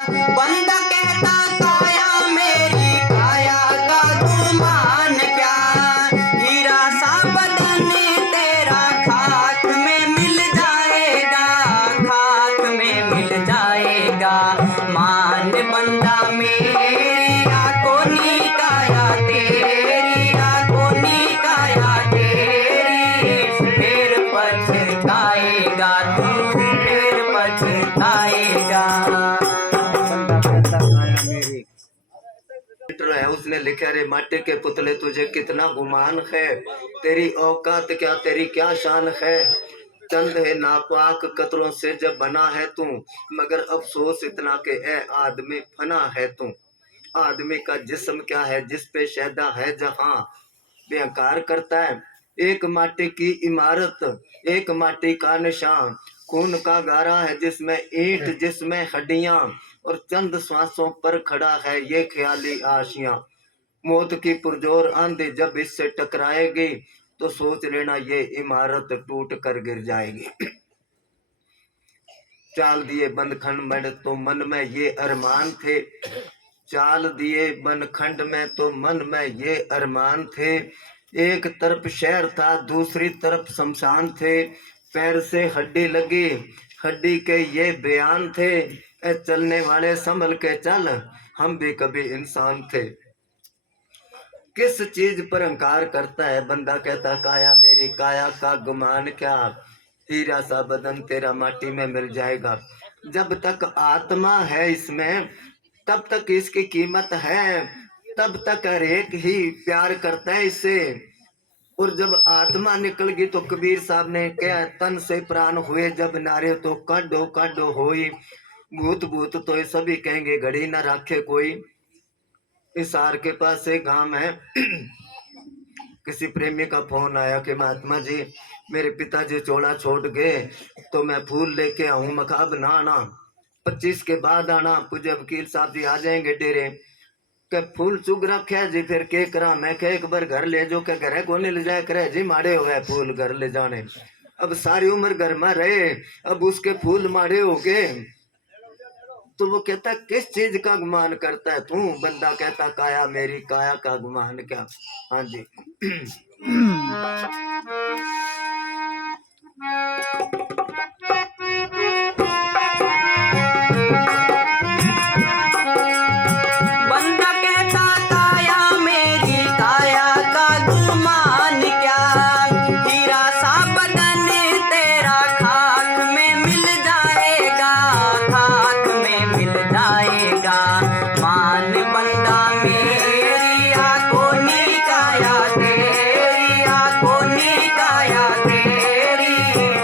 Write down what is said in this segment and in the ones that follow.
बंदा कहता काया मेरी काया का गुमान क्या, हीरा सा बदन तेरा खाक में मिल जाएगा, खाक में मिल जाएगा। मान बंदा मेरी आंखों नी काया तेरी, आंखों नी काया तेरी, फिर पछताएगा तू, फिर पछताएगा। है उसने लिखा रे माटे के पुतले तुझे कितना गुमान है, तेरी औकात क्या तेरी क्या शान है, चंद है नापाक कतरों से जब बना है तू, मगर अफसोस इतना के ए आदमी फना है तू। आदमी का जिस्म क्या है जिस पे शैदा है जहां, बेहकार करता है एक माटी की इमारत, एक माटी का निशान, खून का गारा है जिसमें ईंट जिसमें हड्डियां, और चंद सांसों पर खड़ा है ये ख्याली आशियां। मौत की पुरजोर आंधी जब इससे टकराएगी तो सोच लेना ये इमारत टूट कर गिर जाएगी। चाल दिए बंदखंड में तो मन में ये अरमान थे, चाल दिए बनखंड में तो मन में ये अरमान थे, एक तरफ शहर था दूसरी तरफ शमशान थे, पैर से हड्डी लगी हड्डी के ये बयान थे, ए चलने वाले संभल के चल हम भी कभी इंसान थे। किस चीज पर अहंकार करता है बंदा कहता काया मेरी काया का गुमान क्या, हीरा सा बदन तेरा माटी में मिल जाएगा। जब तक आत्मा है इसमें तब तक इसकी कीमत है, तब तक हर एक ही प्यार करता है इससे, और जब आत्मा निकल गई तो कबीर साहब ने कहा तन से प्राण हुए जब नारे तो काढो काढो होई, भूत भूत तो ये सभी कहेंगे घड़ी न रखे कोई। इस आर के पास एक गांव है, किसी प्रेमी का फोन आया कि महात्मा जी मेरे पिताजी चोला छोड़ गए तो मैं फूल लेके आऊं, मखाब ना आना 25 के बाद आना, पूज्य वकील साहब जी आ जाएंगे डेरे के फूल चुग रखे है जी, फिर के करा मैं के एक बार घर ले जो के घरे को नहीं ले जाए करे जी, माड़े हो गए फूल घर ले जाने, अब सारी उम्र घर में रहे अब उसके फूल माड़े हो गए। तो वो कहता किस चीज का गुमान करता है तू, बंदा कहता काया मेरी काया का गुमान क्या। हाँ जी। बंदा कहता काया मेरी काया का गुमान क्या, हीरा सा बदन तेरा खाक में मिल जाएगा, खाक में मिल जाएगा। मान बंदा मेरी आंखों नी काया तेरी, आंखों नी काया तेरी,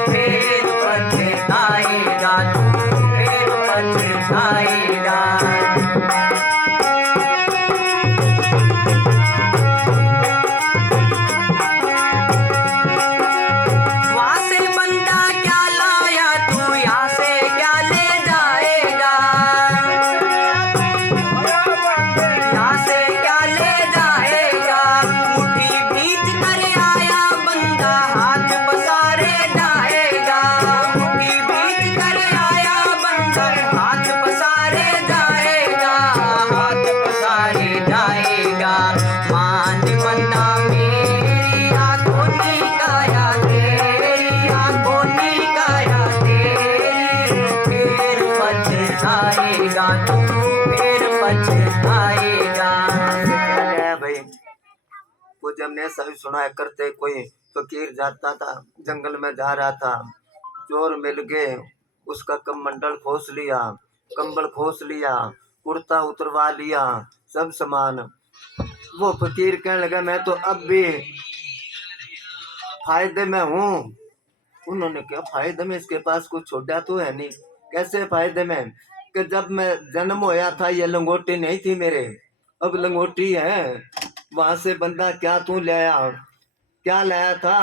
फिर पछताएगा तू, फिर पछताएगा। वहाँ से बंदा क्या लाया तू यहाँ से क्या ले जाएगा, यहाँ से क्या ले जाएगा। मुट्ठी भींच कर आया बंदा हाथ पसारे जाएगा, मुट्ठी भींच कर आया बंदा हाथ पसारे जाएगा, हाथ पसारे जाएगा। मान बंदा मेरी आंखों नी काया तेरी, आंखों नी काया तेरी, फिर पछताएगा तू, फिर पछताएगा। भाई वो जब ने सभी सुना करते, कोई फकीर जाता था जंगल में जा रहा था, चोर मिल गए उसका कमंडल खोस लिया, कंबल खोस लिया, कुर्ता उतरवा लिया, सब सामान। वो फकीर कहने लगा मैं तो अब भी फायदे में हूँ। उन्होंने क्या फायदे में, इसके पास कुछ छोड़ा तो है नहीं। कैसे फायदे में, कि जब मैं जन्म होया था ये लंगोटी नहीं थी मेरे, अब लंगोटी है। वहां से बंदा क्या तू ले आया, क्या लाया था,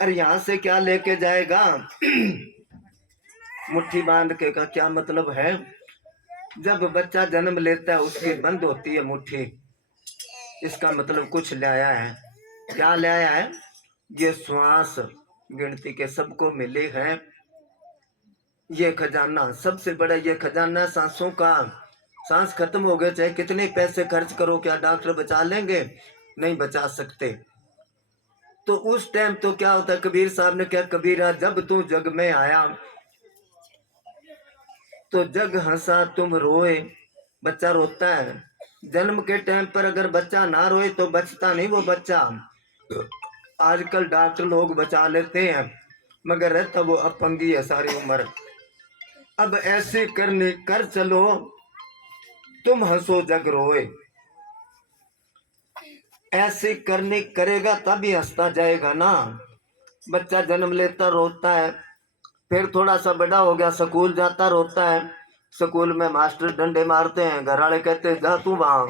अरे यहाँ से क्या लेके जाएगा। मुट्ठी बांध के का क्या मतलब है, जब बच्चा जन्म लेता है उसकी बंद होती है मुट्ठी, इसका मतलब कुछ ले आया है। क्या ले आया है, ये श्वास गिनती के सबको मिले हैं, ये खजाना सबसे बड़ा, ये खजाना सांसों का। सांस खत्म हो गए चाहे कितने पैसे खर्च करो, क्या डॉक्टर बचा लेंगे? नहीं बचा सकते। तो उस टाइम तो क्या होता है, कबीर साहब ने क्या, कबीरा जब तू जग में आया तो जग हंसा तुम रोए। बच्चा रोता है जन्म के टाइम पर, अगर बच्चा ना रोए तो बचता नहीं वो बच्चा। आजकल डॉक्टर लोग बचा लेते हैं मगर रहता वो अपंगी है सारी उम्र। अब ऐसे करने कर चलो तुम हंसो जग रोए। ऐसे करने करेगा तभी हंसता जाएगा ना। बच्चा जन्म लेता रोता है, फिर थोड़ा सा बड़ा हो गया स्कूल जाता रोता है, स्कूल में मास्टर डंडे मारते हैं, घर वाले कहते हैं जा तू वहां।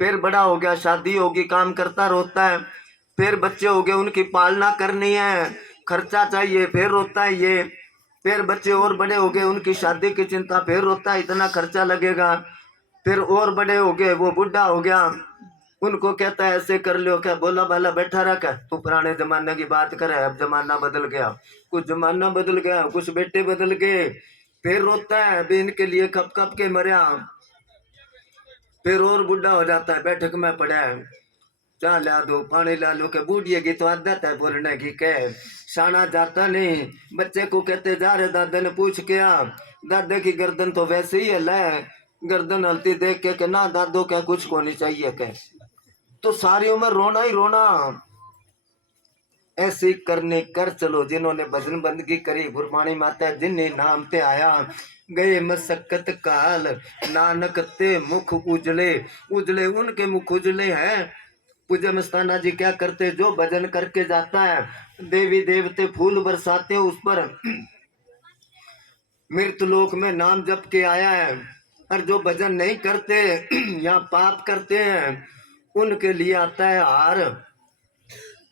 फिर बड़ा हो गया शादी होगी, काम करता रोता है। फिर बच्चे हो गए उनकी पालना करनी है, खर्चा चाहिए, फिर रोता है ये। फिर बच्चे और बड़े हो गए उनकी शादी की चिंता, फिर रोता है इतना खर्चा लगेगा। फिर और बड़े हो गए, वो बुढ़ा हो गया, उनको कहता है ऐसे कर लो, क्या बोला बाला बैठा रखा, तू पुराने जमाने की बात करे, अब जमाना बदल गया। कुछ जमाना बदल गया, कुछ बेटे बदल गए। फिर रोता है अभी इनके लिए कब कब के मरिया। फिर और बुढ़ा हो जाता है, बैठक में पड़ा है, चाह ला दो पानी ला लो, के बूढ़िए की तो आदत है बोलने की, कह साना जाता नहीं। बच्चे को कहते जा रहे दादा ने पूछ के आ, दादा की गर्दन तो वैसे ही है, गर्दन हलती देख के ना दादो क्या कुछ को नहीं चाहिए कह। तो सारी उम्र रोना ही रोना। ऐसे करने कर चलो जिन्होंने भजन बंदगी करी, गुरबाणी माता जिन्हें नाम ते आया, गए मशक्कत काल, नानक ते मुख उजले। उजले उनके मुख उजले हैं। पूज्य मस्ताना जी क्या करते, जो भजन करके जाता है देवी देवते फूल बरसाते उस पर। मृत लोक में नाम जप के आया है। और जो भजन नहीं करते या पाप करते हैं उनके लिए आता है हार।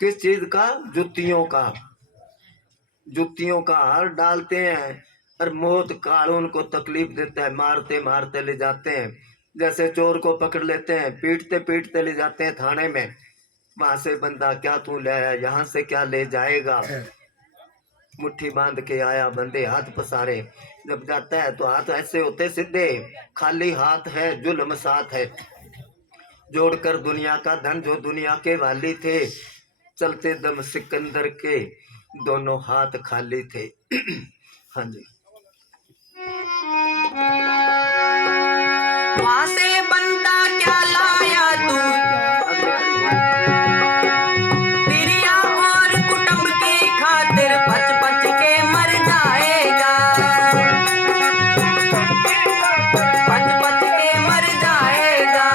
किस चीज का? जुतियों का। जुतियों का हार डालते हैं और मौत काल उनको तकलीफ देता है, मारते मारते ले जाते हैं। जैसे चोर को पकड़ लेते हैं, पीटते पीटते ले जाते हैं थाने में। वहां से बंदा क्या तू ले आया, यहाँ से क्या ले जाएगा, मुट्ठी बांध के आया, बंदे हाथ पसारे। जब जाता है तो हाथ ऐसे होते सीधे, खाली हाथ है जुल्म साथ है। जोड़कर दुनिया का धन जो दुनिया के वाली थे, चलते दम सिकंदर के दोनों हाथ खाली थे। हाँ जी। वहां से बंदा क्या लाया तू, प्रिया और कुटुंब की खातिर बच बच के मर जाएगा, बच बच के मर जाएगा।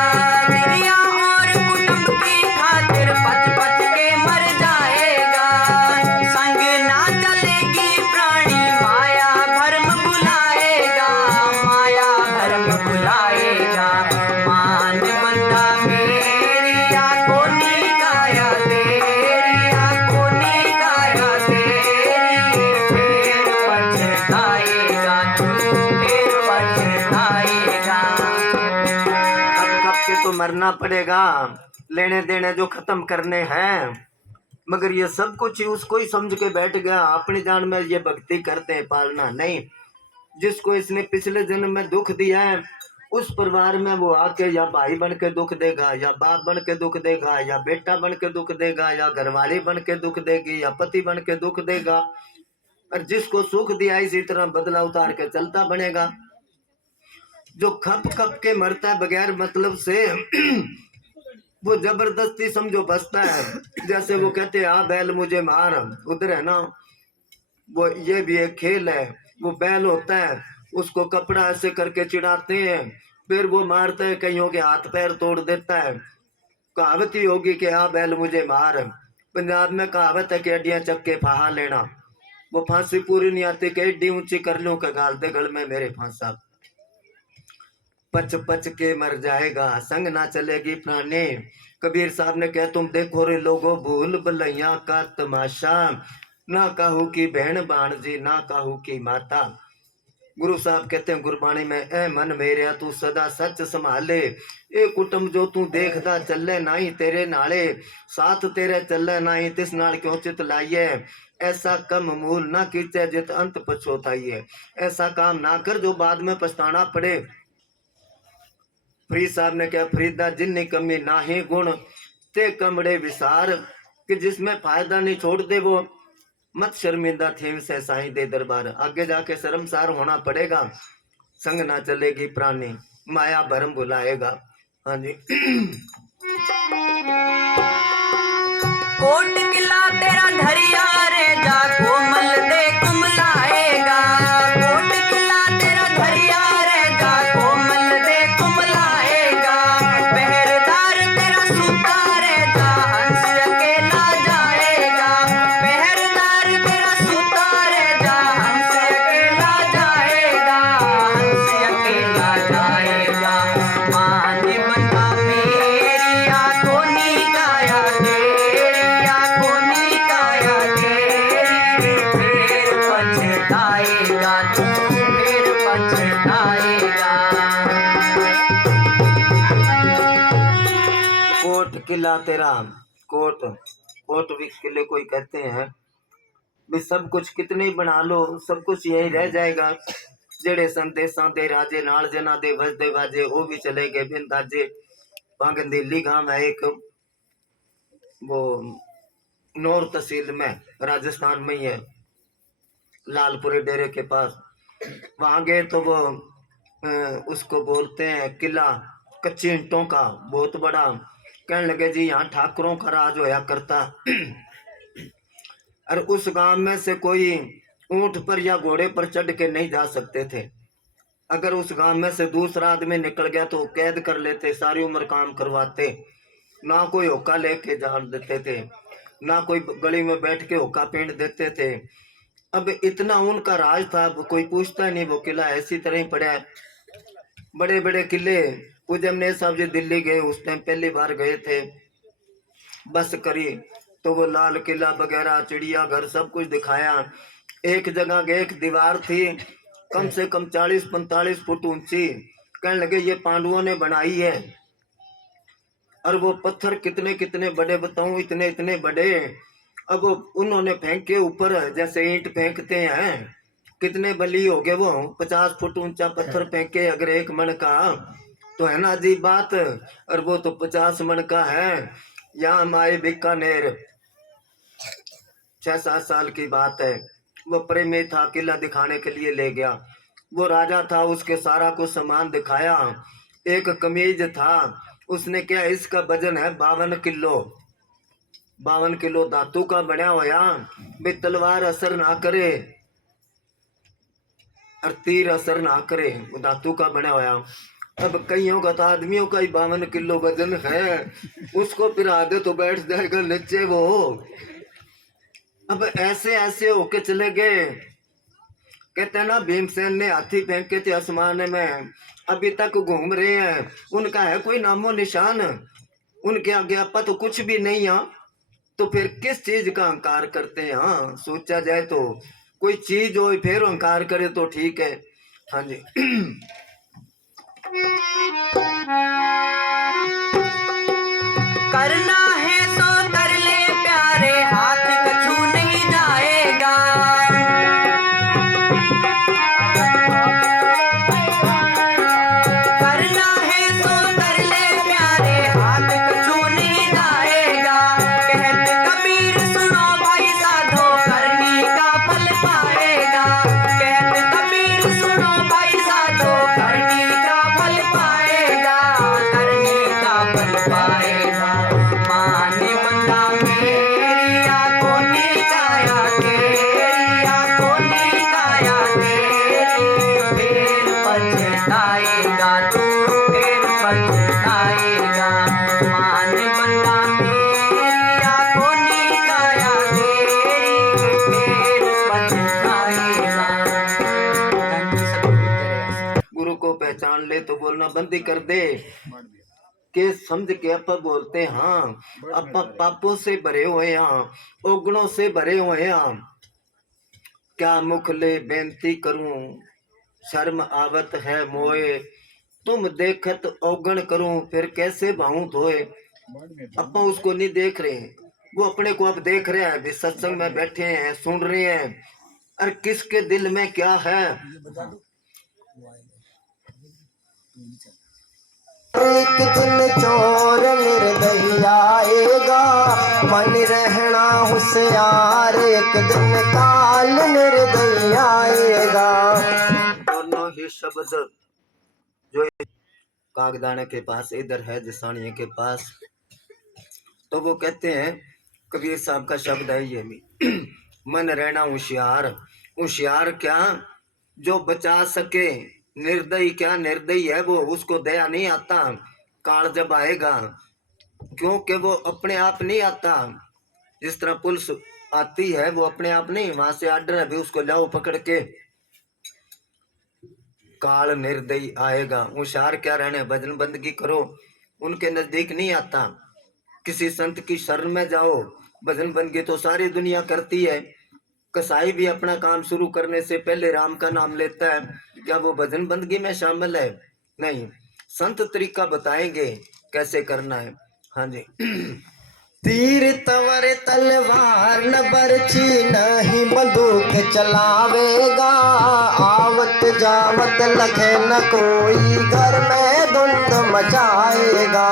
प्रिया और कुटुंब की खातिर बच बच के मर जाएगा। संग ना चलेगी प्राणी, माया भरम बुलाएगा, माया भरम बुलाएगा। मान बंदा मेरी आंखों नी काया तेरी, आंखों नी काया तेरी। फिर पछताएगा तू, फिर पछताएगा। अब कब के तो मरना पड़ेगा, लेने देने जो खत्म करने हैं। मगर ये सब कुछ ही उसको ही समझ के बैठ गया, अपनी जान में ये भक्ति करते हैं, पालना नहीं। जिसको इसने पिछले जन्म में दुख दिया है उस परिवार में वो आके या भाई बन के दुख देगा, या बाप बन के दुख देगा, या बेटा बन के दुख देगा, या घरवाली बन के दुख देगी, या पति बन के दुख देगा। और जिसको सुख दिया इसी तरह बदला उतार के चलता बनेगा। जो खप खप के मरता है बगैर मतलब से वो जबरदस्ती समझो बसता है। जैसे वो कहते हैं आ बैल मुझे मार, उधर है ना, वो ये भी एक खेल है। वो बैल होता है उसको कपड़ा ऐसे करके चिढ़ाते हैं, फिर वो मारता है, कईयों के हाथ पैर तोड़ देता है। कहावत ही होगी कि आ बैल मुझे मार। पंजाब में कहावत है कि अड्डियां चक्के फाहा लेना। वो फांसी पूरी नहीं आती कि एड्डी ऊंची कर लूं कि गाल दे गल में मेरे फांसा। पच पच के मर जाएगा, संग ना चलेगी प्राणी। कबीर साहब ने कहा तुम देखो रे लोगो भूल भलैया का तमाशा, ना कहू की बहन बाण जी, ना कहू की माता। गुरु साहब कहते हैं गुरबाणी में, ए मन मेरे तू सदा सच संभाले, ए कुटुंब जो तू देखदा चले नाही तेरे नाले, साथ तेरे चले नाही तिस नाल क्यों चित लाइए, ऐसा कम मूल ना कीचे जित अंत पछोताइए। ऐसा काम ना कर जो बाद में पछताना पड़े। फरीद साहब ने क्या, फरीदा जिन्नी कमी ना ही गुण ते कमड़े विसार, कि जिसमें फायदा नहीं छोड़ दे वो मत शर्मिंदा थे से साईं दे दरबार। आगे जाके शर्मसार होना पड़ेगा, संग ना चलेगी प्राणी माया भरम बुलाएगा। हाँ जी। कोट किला तेरा धरिया रे जा कोमल दे कुमलाएगा, कोट किला तेरा धरिया रे जा कोमल दे कुमलाएगा, पहरेदार तेरा सूता रे जा हंस अकेला जाएगा, पहरेदार तेरा सूता रे जा हंस अकेला जाएगा, हंस अकेला जाएगा। मान बंदा मेरी आंखों नी काया तेरी आंखों नी काया तेरी, फिर पछताएगा तू फिर पछताएगा। कोट किला तेरा, कोट कोट भी किले कोई कहते हैं भी, सब कुछ कितने ही बना लो सब कुछ यही रह जाएगा। जेड़े संदेशा दे राजे नाल जना दे वजदे बाजे वो भी चले गए बिन दाजे। वहां के दिल्ली गांव है एक, वो नौर तहसील में राजस्थान में ही है, लालपुरे डेरे के पास। वहां गए तो वो उसको बोलते हैं किला कच्ची ईंटों का बहुत बड़ा। कहने लगे जी यहाँ ठाकुरों का राज होया करता। और उस गांव में से कोई ऊंट पर या घोड़े पर चढ़ के नहीं जा सकते थे। अगर उस गांव में से दूसरा आदमी निकल गया तो कैद कर लेते, सारी उम्र काम करवाते। ना कोई होका लेके जान देते थे, ना कोई गली में बैठ के होका पीट देते थे। अब इतना उनका राज था, कोई पूछता नहीं। वो किला ऐसी तरह ही पड़ा है। बड़े बड़े किले पूजमने साहब जी दिल्ली गए, उस टाइम पहली बार गए थे, बस करी तो वो लाल किला वगैरह चिड़िया घर सब कुछ दिखाया। एक जगह गए, एक दीवार थी कम से कम 40-45 फुट ऊंची। कहने लगे ये पांडवों ने बनाई है। और वो पत्थर कितने कितने बड़े बताऊं, इतने इतने बड़े। अब उन्होंने फेंके ऊपर जैसे ईंट फेंकते हैं, कितने बली हो गए वो, 50 फुट ऊंचा पत्थर फेंके अगर 1 मन का, तो है ना अजीब बात। और वो तो 50 मन का है। यहाँ हमारे बीकानेर 6-7 साल की बात है, वो प्रेमी था, किला दिखाने के लिए ले गया। वो राजा था, उसके सारा कुछ सामान दिखाया। एक कमीज था, उसने क्या, इसका वजन है 52 किलो। 52 किलो धातु का बना होया, भी तलवार असर ना करे और तीर असर ना करे, वो धातु का बना होया। अब कईयों का तो आदमियों का ही 52 किलो वजन है, उसको फिर आगे तो बैठ जाएगा नीचे वो। अब ऐसे ऐसे होके चले गए। कहते हैं ना भीमसेन ने हाथी फेंके थे आसमान में, अभी तक घूम रहे हैं, उनका है कोई नामो निशान, उनके आगे तो कुछ भी नहीं है। तो फिर किस चीज का अहंकार करते हैं? हाँ, सोचा जाए तो कोई चीज हो फिर अहंकार करे तो ठीक है। हाँ जी। करना है सो कर ले प्यारे, हाथ कछू नहीं जाएगा। करना है सो कर ले प्यारे, हाथ कछू नहीं जाएगा। कहत कबीर सुनो भाई साधो, करनी का फल पाएगा। कहत कबीर सुनो भाई साधो, करनी का फल पाएगा, करनी का फल पाएगा। मान बंदा मेरी आंखों नी काया तेरी आंखों नी काया तेरी, फिर पछताएगा तू फिर पछताएगा। मान बंदा मेरी आंखों नी काया तेरी, फिर पछताएगा। गुरु को पहचान ले तो बोलना बंद ही कर दे, के समझ के अपा बोलते हैं। हाँ, अपा पापों से भरे हुए हैं, औगुणों से भरे हुए हैं। क्या मुख ले बेनती करूं, शर्म आवत है मोए, तुम देखत औगण करूं फिर कैसे भाऊं धोए। अपन उसको नहीं देख रहे हैं, वो अपने को अब देख रहे हैं। भी सत्संग में बैठे हैं, सुन रहे हैं, और किसके दिल में क्या है। एक दिन चोर निर्दयी आएगा, मन रहना होशियार, एक दिन काल निर्दयी आएगा। दोनों ही शब्द जो कागदाने के पास इधर है, जसानिया के पास, तो वो कहते हैं, कबीर साहब का शब्द है ये भी, मन रहना होशियार। होशियार क्या, जो बचा सके। निर्दयी क्या, निर्दयी है वो, उसको दया नहीं आता। काल जब आएगा, क्योंकि वो अपने आप नहीं आता। जिस तरह पुलिस आती है, वो अपने आप नहीं, वहां से आर्डर है भी उसको लाओ पकड़ के। काल निर्दयी आएगा। होशियार क्या रहने, भजन बंदगी करो, उनके नजदीक नहीं आता। किसी संत की शरण में जाओ। भजन बंदगी तो सारी दुनिया करती है। कसाई भी अपना काम शुरू करने से पहले राम का नाम लेता है। क्या वो भजन बंदगी में शामिल है? नहीं। संत तरीका बताएंगे कैसे करना है। हाँ जी। तीर तवर तलवार न बरछी, नहीं बंदूक चलावेगा, आवत जावत लखे न कोई, घर में धुंध मचाएगा।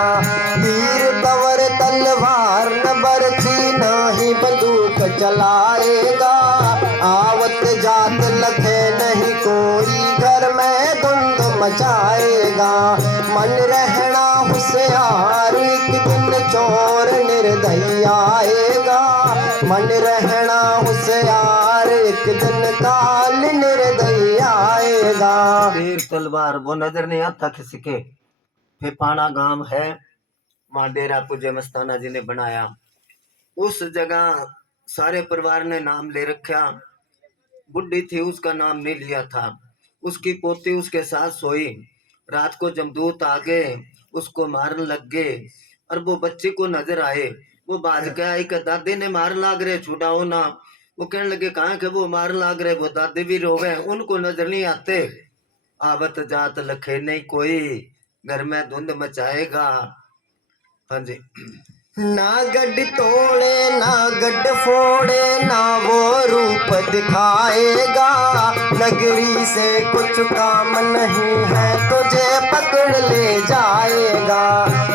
तीर तवर तलवार न बरछी, नहीं बंदूक चलाएगा, आवत जात लखे नहीं कोई, घर में धुंध मचाएगा। मन रहना होशियार, एक दिन चोर निर्दयी आएगा, मन रहना होशियार, एक दिन काल निर्दयी आएगा। तीर तलवार वो नजर नहीं आता किसी के। फेपाना गांव है, वहां डेरा पूज्य मस्ताना जी ने बनाया। उस जगह सारे परिवार ने नाम ले रखा। बुढ़ी थी, उसका नाम नहीं लिया था। उसकी पोती उसके साथ सोई। रात को जमदूत आ गए, उसको मारने लग गए। और वो बच्चे को नजर आए, वो भाज के आई कि दादी ने मार लाग रहे, छुड़ाओ ना। वो कहने लगे कहाँ के वो मार लाग रहे, वो दादी भी रोवे, उनको नजर नहीं आते। आवत जात लखे नहीं कोई, घर में धुंध मचाएगा। हाँ जी। ना गड्ढ तोड़े ना गड्ढ फोड़े, ना वो रूप दिखाएगा, नगरी से कुछ काम नहीं है, तुझे पकड़ ले जाएगा।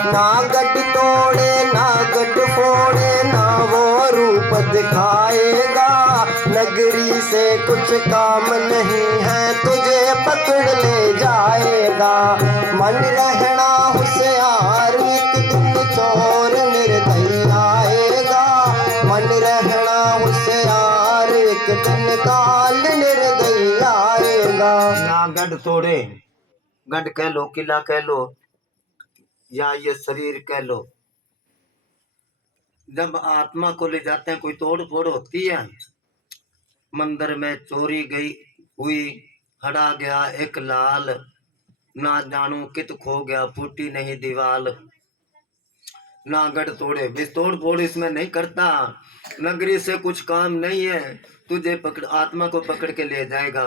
ना गड्ढ तोड़े ना गड्ढ फोड़े, ना वो रूप दिखाएगा, नगरी से कुछ काम नहीं है, तुझे पकड़ ले जाएगा। मन रहना होशियार, एक दिन चोर निर्दयी आएगा, मन रहना होशियार, एक दिन काल निर्दयी आएगा। ना गढ़ तोड़े, गढ़ कह लो, किला कह लो, या ये शरीर कह लो। जब आत्मा को ले जाते हैं, कोई तोड़ फोड़ होती है। मंदिर में चोरी गई हुई, हड़ा गया एक लाल, ना जानू कित खो गया, फूटी नहीं दीवाल। ना गढ़ तोड़े, भी तोड़ फोड़ इसमें नहीं करता। नगरी से कुछ काम नहीं है, तुझे पकड़, आत्मा को पकड़ के ले जाएगा।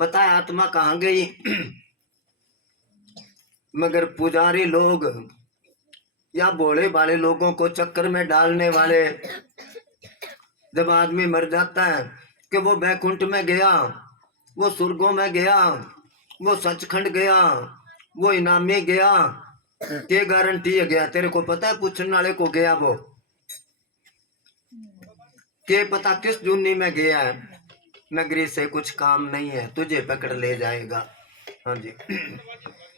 पता है आत्मा कहाँ गई? मगर पुजारी लोग या भोले भाले लोगों को चक्कर में डालने वाले, जब आदमी मर जाता है कि वो बैकुंठ में गया, वो स्वर्गों में गया, वो सचखंड गया, वो इनामी गया, के गारंटी है गया? तेरे को पता है पूछने वाले को गया वो? के पता किस जुन्नी में गया है? नगरी से कुछ काम नहीं है, तुझे पकड़ ले जाएगा। हाँ जी।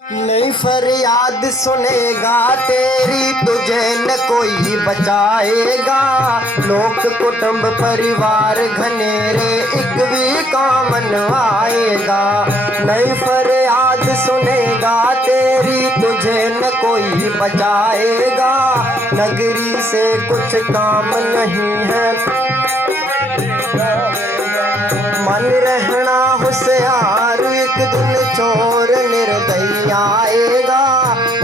नहीं फरियाद सुनेगा तेरी, तुझे न कोई बचाएगा, लोक कुटुंब परिवार घनेरे, एक भी काम न आएगा। नहीं फरियाद सुनेगा तेरी, तुझे न कोई बचाएगा, नगरी से कुछ काम नहीं है। मन रहना होशियार, एक दिन चोर निर्दयी आएगा,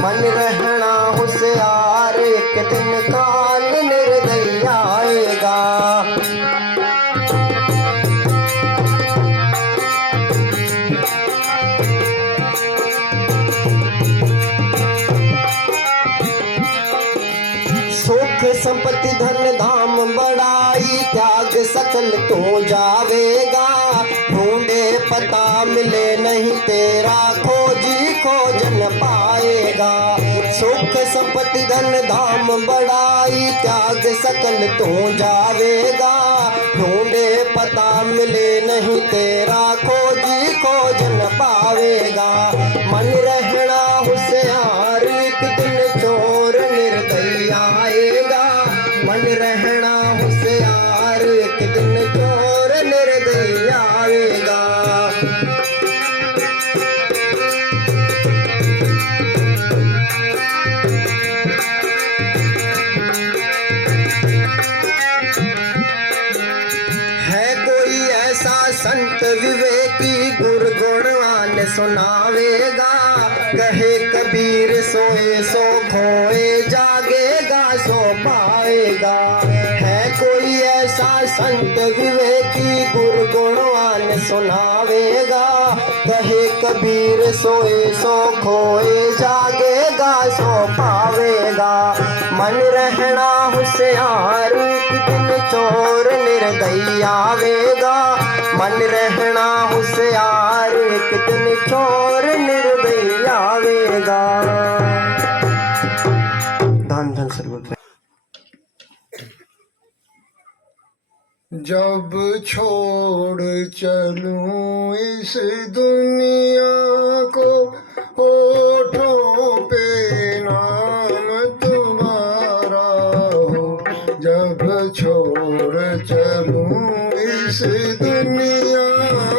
मन रहना होशियार, एक दिन काल निर्दयी आएगा। संपत्ति धन धाम बड़ाई, त्याग सकल तू जावेगा। ढूंढे पता मिले नहीं तेरा, खोजी खोजन पाएगा। सुख संपत्ति धन धाम बड़ाई, त्याग सकल तू जावेगा। ढूंढे पता मिले नहीं तेरा, खोजी खोजन पावेगा। मन रहना होशियार, एक दिन चोर निर्दयी आएगा। मन रहना होशियार, एक दिन चोर निर्दयी आएगा। है कोई ऐसा संत विवेकी, गुर गुणवान सुनावेगा। कहे कबीर सोए सो खोए, जागेगा सो पाएगा। है कोई ऐसा संत विवेकी, गुर गुणवान सुनावेगा। कहे कबीर सोए सो खोए, जागेगा सो पावेगा। मन रहना होशियार, एक दिन चोर निर्दयी आवेगा। मन रहना होशियार, एक दिन चोर निर्दयी आवेगा। धन धन सर्वत्र। जब छोड़ चलूं इस दुनिया को, होठों पे नाम तुम्हारा हो। जब छोड़ चलूं इस दुनिया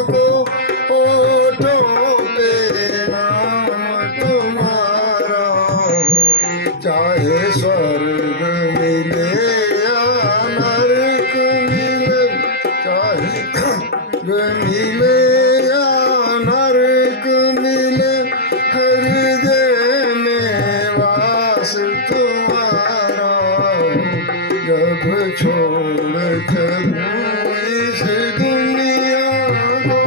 को, होठों पे नाम तुम्हारा हो। चाहे स्वर्ग मिले या नरक मिले, चाहे मिले या नरक मिले, हृदय में वास तुम्हारा हो। जब छोड़ चलूं इस दुनिया को,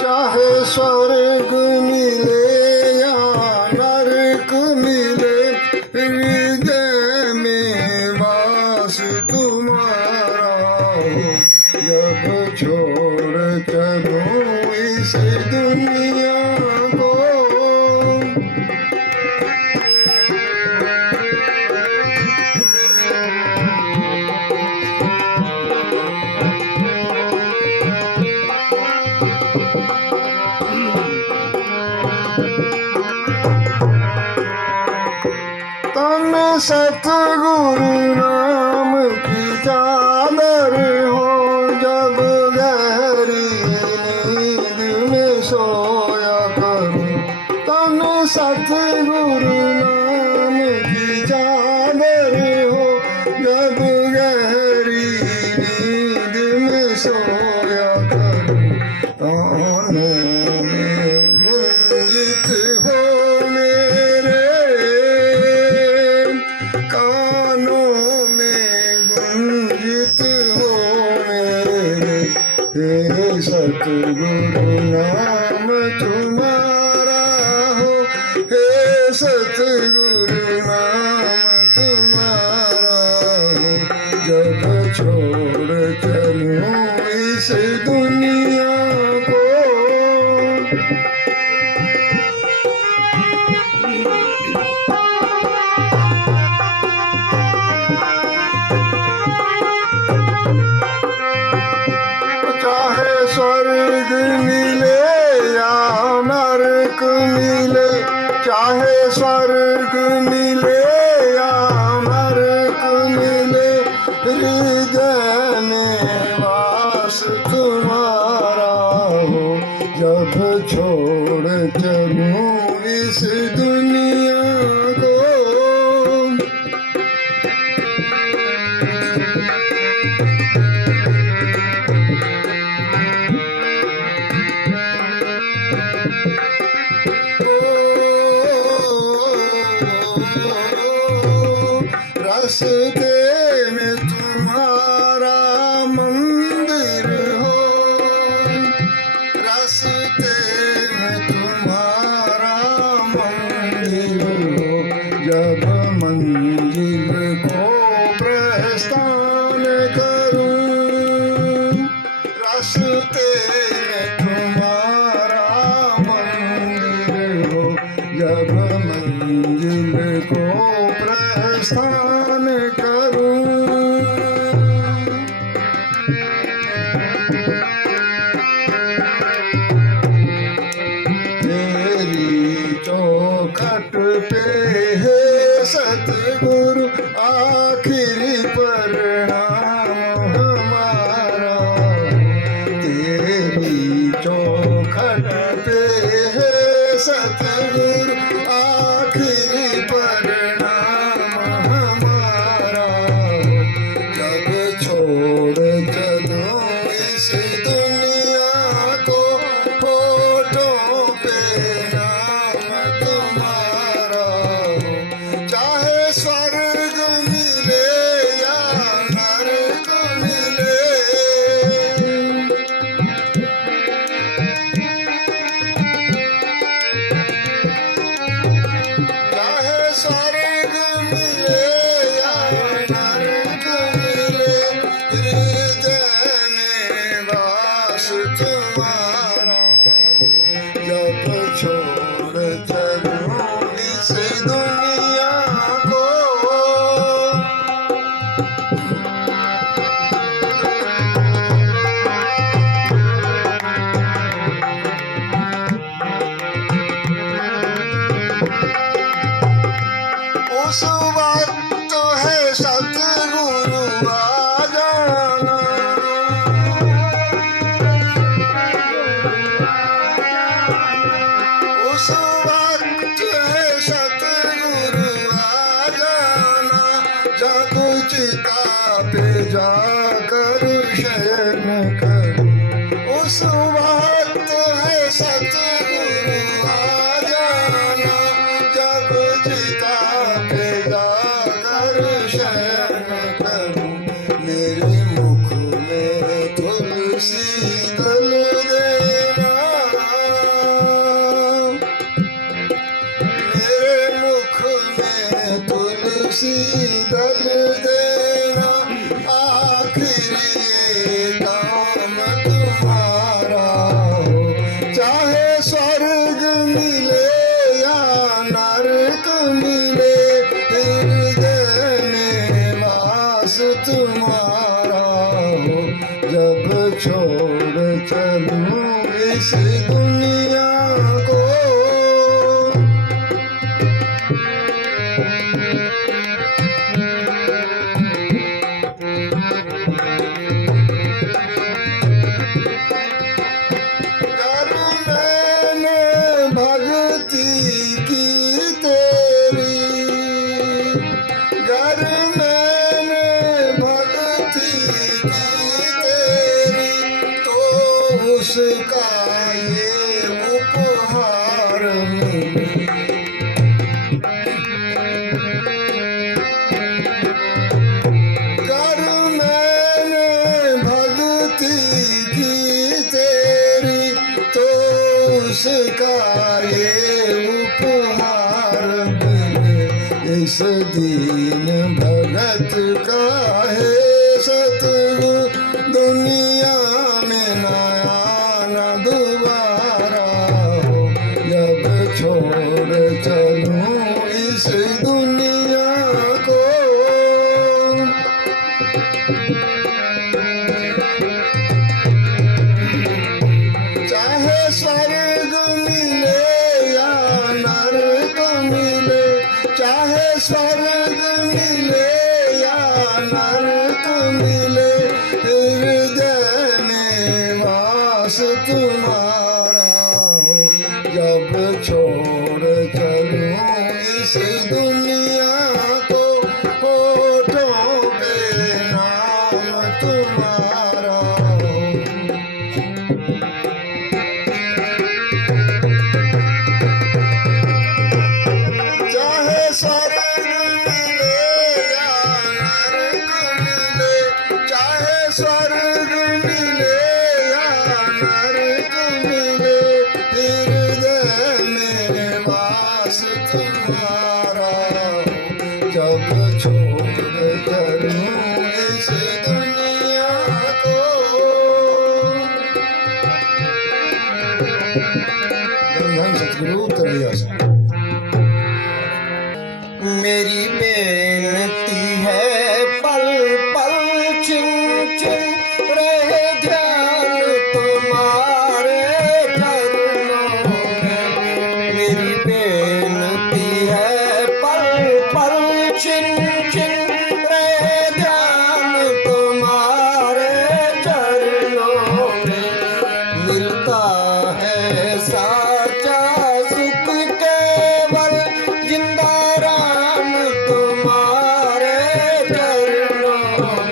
चाहे स्वर्ग मिले या नरक मिले, हृदय में वास तुम्हारा हो। जब छोड़ चलूं इस दुनिया को, तन सतगुरु नाम की चादर हो। जब गहरी नींद में सोया करूं, तन सतगुरु नाम की चादर हो। जब गहरी नींद में सोया करूं, कानों में गुंजित हो मेरे, कानों में गुंजित हो मेरे। हे सतगुरु नाम तुम्हारा हो। हे सतगुरु नाम तुम्हारा हो। जब छोड़ चलूं इस दुनिया को, चाहे स्वर्ग मिले या नरक मिले, चाहे स्वर्ग मिले या नरक मिले, हृदय में वास तुम्हारा हो। जब छोड़ चलूं इस दुनिया को, रास्ते में तुम जब मंजिल को प्रस्थान करूं, रास्ते में तुम्हारा मंदिर हो। जब मंजिल को प्रस्थान करूं, चौखट पे है सतगुरु आखिरी प्रणाम हमारा। तेरी चौखट पे है सतगुरु आखिरी प्रणाम हमारा। जब छोड़ चलो इस दुनिया को, होठों पे तुम्हारा हो। चाहे स्वर्ग मिले या नरक मिले, चाहे स्वर्ग मिले या नरक मिले, हृदय में वास तुम्हारा। जब छोड़ चलो इस दुनिया को, उस वक्त है सतगुरु आ जाना। उस वक्त है सतगुरु आ जाना। जब चिता पे जाकर शयन कर, उस वक्त है सतगुरु आ जाना। जब चिता पे जाकर शयन करूं, मेरे मुख में तुलसी दल देना। मेरे मुख में तुलसी दल देना। आखिरी काम तुम्हारा हो। चाहे स्वर्ग मिले या नरक मिले, हृदय में वास तुम्हारा हो। जब छोड़ चलूं इस दुनिया को, गर मैंने भक्ति की तेरी, गर मैंने भक्ति की तेरी, तो उसका ये उपहार मिले। गर मैंने भक्ति की तेरी, तो उसका ये उपहार मिले। इस दीन भगत का है सतगुरु, दुनिया में नया न दोबारा हो। जब छोड़ चलूं इस दुनिया को, चाहे स्वर्ग मिले या नरक मिले, चाहे स्वर्ग मिले या नरक मिले, हृदय में वास तुम्हारा हो। जब छोड़ चलूं इस दुनिया को, होठों पे नाम तुम्हारा हो। चाहे स्वर्ग मिले या नरक मिले, चाहे स्वर्ग मिले या नरक मिले, हृदय में वास तुम्हारा जब छोड़ करूं इस दुनिया को। धन धन सतगुरु तरैया से। मेरी बेनती है पल पल चिन चिन रहे ध्यान तुम्हारे चरणों में। मेरी बेनती है पल पल चिन चिन रहे ध्यान तुम्हारे चरणों में। मिलता है साचा सुख केवल जिंदा राम तुम्हारे चरणों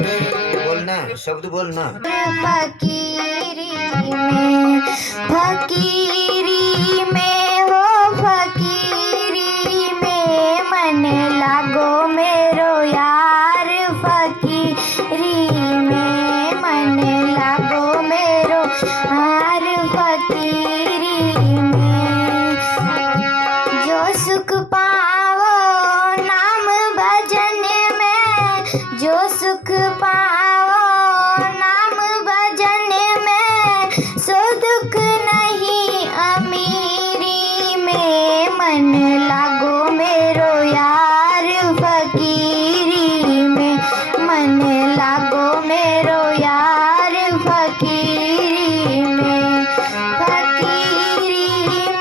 में। बोलना शब्द बोलना। फकीरी में हो फकीरी में मन लागो मेरो यार। फकीरी में मन लागो मेरो यार। फकीरी में जो सुख पावो नाम भजन में। जो सुख पावो नाम भजन में। सो दुख नहीं अमीरी में मन लागो मेरो यार। फकीरी में मन लागो मेरो यार। फकीरी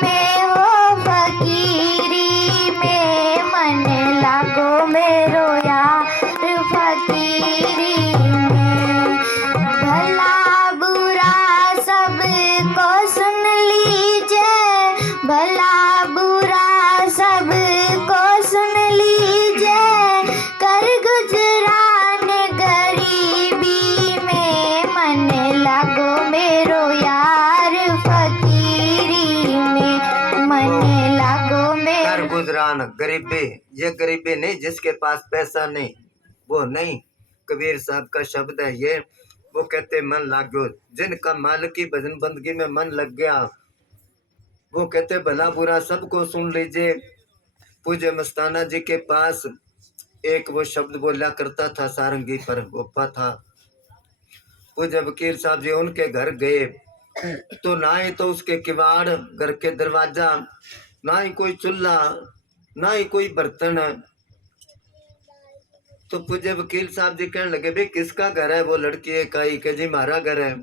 में हो फकीरी में मन लागो मेरो यार। फकीरी में भला बुरा सबको सुन लीजिए। भला बुरा सबको सुन लीजिए। कर गुजरान गरीबी में मन लागो मेरो यार। फकीरी में मन लागो कर मेरो। गुजरान गरीबी, ये गरीबी नहीं जिसके पास पैसा नहीं, वो नहीं। कबीर साहब का शब्द है ये। वो कहते मन लागो, जिनका मालिक की भजन बंदगी में मन लग गया, वो कहते भला बुरा सबको सुन लीजिए। पूज्य मस्ताना जी के पास एक वो शब्द बोला करता था, सारंगी पर गोपा था। पूज्य वकील साहब जी उनके घर गए तो ना ही तो उसके किवाड़, घर के दरवाजा, ना ही कोई चूल्हा, ना ही कोई बर्तन। तो पूज्य वकील साहब जी कहने लगे भाई किसका घर है? वो लड़की एक आई कि जी हमारा घर है।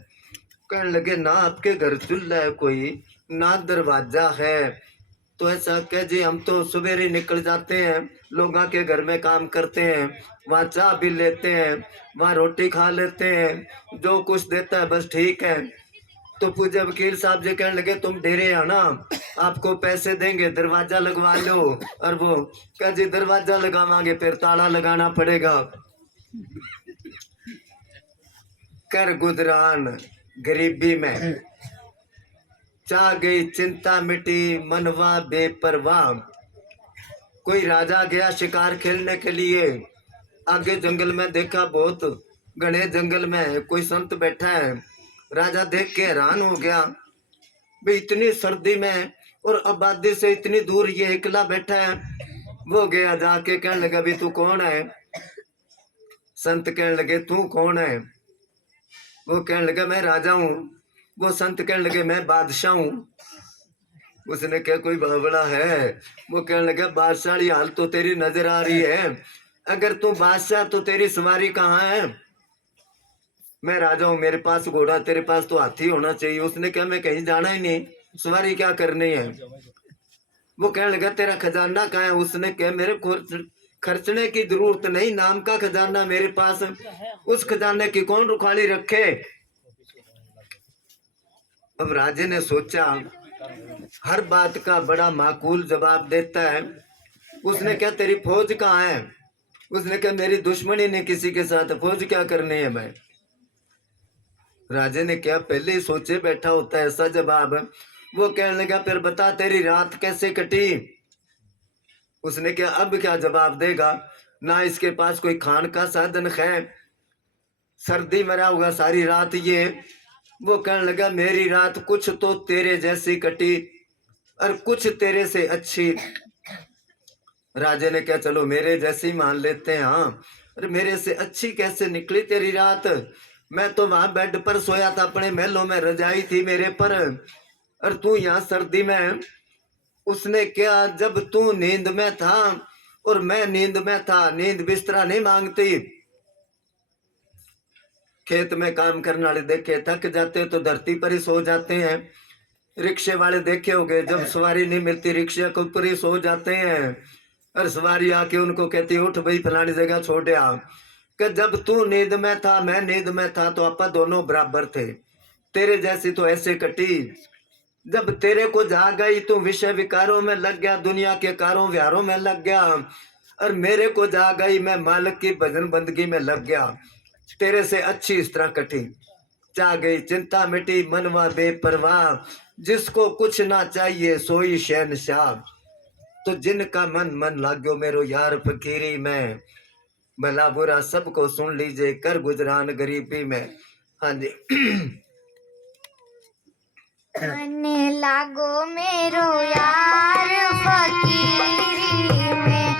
कहने लगे ना आपके घर चूल्हा है कोई, ना दरवाजा है। तो ऐसा कह जी हम तो सवेरे निकल जाते हैं, लोगों के घर में काम करते हैं, वहाँ चाय भी लेते हैं, वहाँ रोटी खा लेते हैं, जो कुछ देता है बस ठीक है। तो पूज्य वकील साहब जी कहने लगे तुम डेरे आना, आपको पैसे देंगे, दरवाजा लगवा लो। और वो कह जी दरवाजा लगावांगे फिर ताला लगाना पड़ेगा। कर गुजरान गरीबी में, चाह गई चिंता मिटी मनवा बेपरवाह। कोई राजा गया शिकार खेलने के लिए, आगे जंगल में देखा बहुत घने जंगल में कोई संत बैठा है। राजा देख के हैरान हो गया, भाई इतनी सर्दी में और आबादी से इतनी दूर ये अकेला बैठा है। वो गया जाके कहने लगा भी तू कौन है? संत कहने लगे तू कौन है? वो कहने लगा मैं राजा हूँ। वो संत कहने लगे मैं बादशाह हूँ। उसने क्या कोई बावड़ा है? वो कहने लगा बादशाही हाल तो तेरी नजर आ रही है, अगर तू बादशाह तो तेरी सवारी कहाँ है? मैं राजा हूँ, मेरे पास घोड़ा, तेरे पास तो हाथी होना चाहिए। उसने कहा मैं कहीं जाना ही नहीं, सवारी क्या करनी है? वो कहने लगा तेरा खजाना कहाँ है? उसने कहा मेरे खर्चने की जरूरत नहीं, नाम का खजाना मेरे पास, उस खजाने की कौन रुखाली रखे? अब राजे ने सोचा हर बात का बड़ा माकूल जवाब देता है। उसने क्या तेरी फौज कहाँ है? उसने कहा मेरी दुश्मनी नहीं किसी के साथ, फौज क्या करनी है भाई? राजे ने क्या पहले ही सोचे बैठा होता है ऐसा जवाब। वो कहने लगा फिर बता तेरी रात कैसे कटी? उसने क्या अब क्या जवाब देगा, ना इसके पास कोई खान का साधन है, सर्दी मरा हुआ सारी रात ये। वो कहने लगा मेरी रात कुछ तो तेरे जैसी कटी और कुछ तेरे से अच्छी। राजे ने कहा चलो मेरे जैसी मान लेते हैं। हाँ, अरे मेरे से अच्छी कैसे निकली तेरी रात? मैं तो वहां बेड पर सोया था, अपने महलों में रजाई थी मेरे पर, और तू यहाँ सर्दी में। उसने क्या, जब तू नींद में था और मैं नींद में था, नींद बिस्तरा नहीं मांगती। खेत में काम करने वाले देखे थक जाते तो धरती पर ही सो जाते हैं। रिक्शे वाले देखे होंगे, जब सवारी नहीं मिलती रिक्शे के ऊपर ही सो जाते हैं। और सवारी आके उनको कहती उठ भाई फलानी जगह छोड़ आ। कि जब तू नींद में था मैं नींद में था तो आपा दोनों बराबर थे। तेरे जैसी तो ऐसे कटी, जब तेरे को जा गई तू विषय विकारों में लग गया, दुनिया के कारों व्यारों में लग गया। और मेरे को जा गई मैं मालिक की भजन बंदगी में लग गया। तेरे से अच्छी इस तरह कटी, जा गई चिंता मिटी मनवा बेपरवाह, जिसको कुछ ना चाहिए सोई शहनशाह। तो जिनका मन मन लाग्यो मेरो यार फकीरी में, भला बुरा सबको सुन लीजिए कर गुजरान गरीबी में। हाँ जी। मन लागो मेरो यार फकीरी में,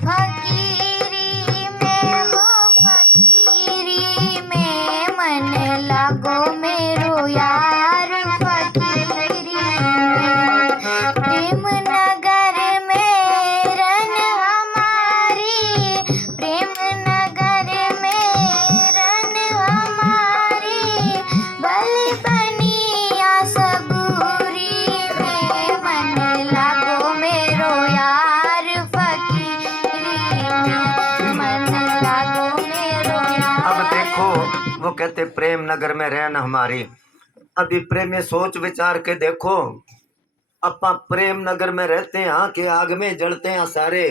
फकीरी में वो फकीरी में। मन लागो मेरो यार फकीरी में, प्रेम नगर में रन हमारी, प्रेम नगर में रन हमारी। बलि बनिया सबूरी में, मन लागो मेरो यार फकीरी में, मन लागो मेरो अब यार। देखो वो कहते प्रेम नगर में रहना हमारी। अभी प्रेम में सोच विचार के देखो, अपा प्रेम नगर में रहते हैं हाँ कि आग में जलते हैं सारे।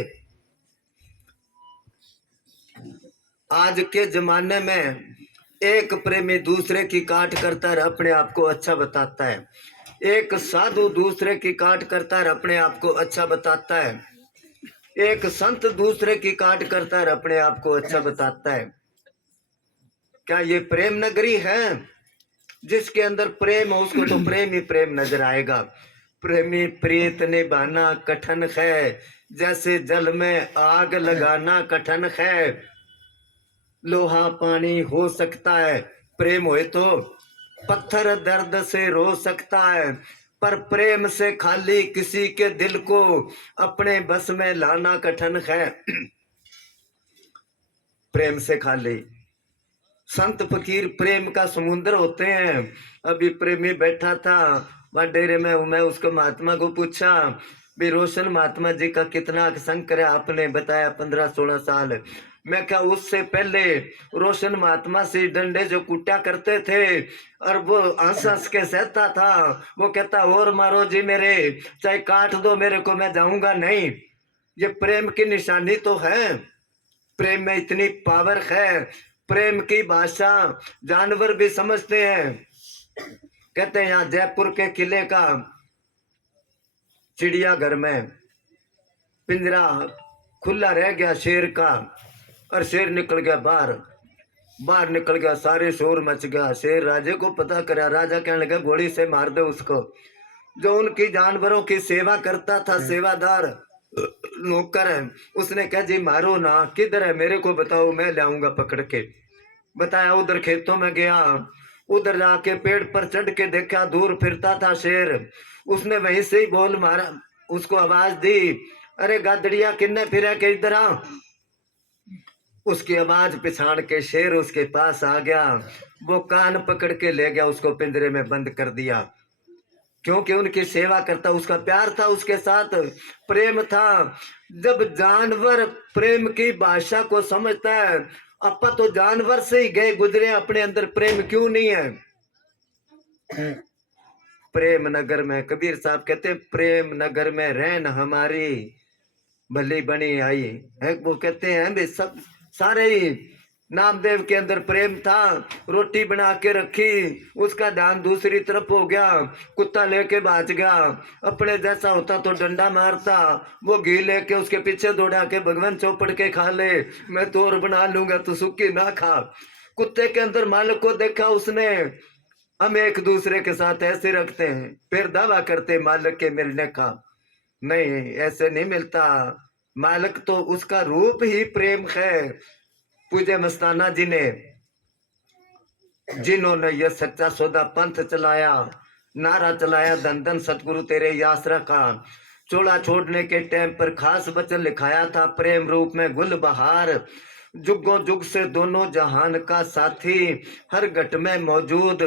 आज के जमाने में एक प्रेमी दूसरे की काट करता है अपने आप को अच्छा बताता है, एक साधु दूसरे की काट करता है अपने आप को अच्छा बताता है, एक संत दूसरे की काट करता है अपने आप को अच्छा बताता है। क्या ये प्रेम नगरी है? जिसके अंदर प्रेम हो उसको तो प्रेम ही प्रेम नजर आएगा। प्रेमी प्रीत निभाना कठिन है, जैसे जल में आग लगाना कठिन है। लोहा पानी हो सकता है, प्रेम होए तो पत्थर दर्द से रो सकता है, पर प्रेम से खाली किसी के दिल को अपने बस में लाना कठिन है। प्रेम से खाली संत फकीर प्रेम का समुद्र होते हैं। अभी प्रेमी बैठा था वहां डेरे में, मैं उसको महात्मा को पूछा भी रोशन महात्मा जी का कितना संग करे? आपने बताया 15-16 साल। मैं क्या उससे पहले रोशन महात्मा से डंडे जो कुटा करते थे और वो हंस हंस के सहता था, वो कहता और मारो जी मेरे, चाहे काट दो मेरे को, मैं जाऊंगा नहीं। ये प्रेम की निशानी तो है। प्रेम में इतनी पावर है, प्रेम की भाषा जानवर भी समझते हैं। कहते हैं यहाँ जयपुर के किले का चिड़ियाघर में पिंजरा खुला रह गया शेर का, और शेर निकल गया बाहर। बाहर निकल गया, सारे शोर मच गया। शेर राजे को पता करा, राजा कहने लगा गोली से मार दो उसको। जो उनकी जानवरों की सेवा करता था सेवादार नौकर है, उसने कहा जी मारो ना, किधर है मेरे को बताओ, मैं लाऊंगा पकड़ के। बताया, उधर खेतों में गया, उधर जाके पेड़ पर चढ़ के देखा, दूर फिरता था शेर। उसने वहीं से ही बोल मारा, उसको आवाज दी, अरे गादड़िया किन्ने फिरा के इधर आ। उसकी आवाज पिछाड़ के शेर उसके पास आ गया, वो कान पकड़ के ले गया, उसको पिंजरे में बंद कर दिया। क्योंकि उनकी सेवा करता, उसका प्यार था, उसके साथ प्रेम था। जब जानवर प्रेम की भाषा को समझता है, अपा तो जानवर से ही गए गुजरे, अपने अंदर प्रेम क्यों नहीं है? प्रेम नगर में कबीर साहब कहते प्रेम नगर में रहन हमारी भली बनी आई है। वो कहते हैं भी सब सारे ही नामदेव के अंदर प्रेम था। रोटी बना के रखी, उसका ध्यान दूसरी तरफ हो गया, कुत्ता लेके भाग गया। अपने जैसा होता तो डंडा मारता, वो घी लेके उसके पीछे दौड़ा के भगवान चौपड़ के खा ले, मैं तो और बना लूंगा तो सुखी ना खा। कुत्ते के अंदर मालिक को देखा उसने। हम एक दूसरे के साथ ऐसे रखते हैं, फिर दावा करते मालिक के मिलने का, नहीं ऐसे नहीं मिलता। मालिक तो उसका रूप ही प्रेम है। पूज्य मस्ताना जी ने, जिन्होंने यह सच्चा सौदा पंथ चलाया, नारा चलाया धन धन सतगुरु तेरे यासरा का, चोला छोड़ने के टाइम पर खास वचन लिखाया था, प्रेम रूप में गुल बहार, जुगों जुग से दोनों जहान का साथी, हर घट में मौजूद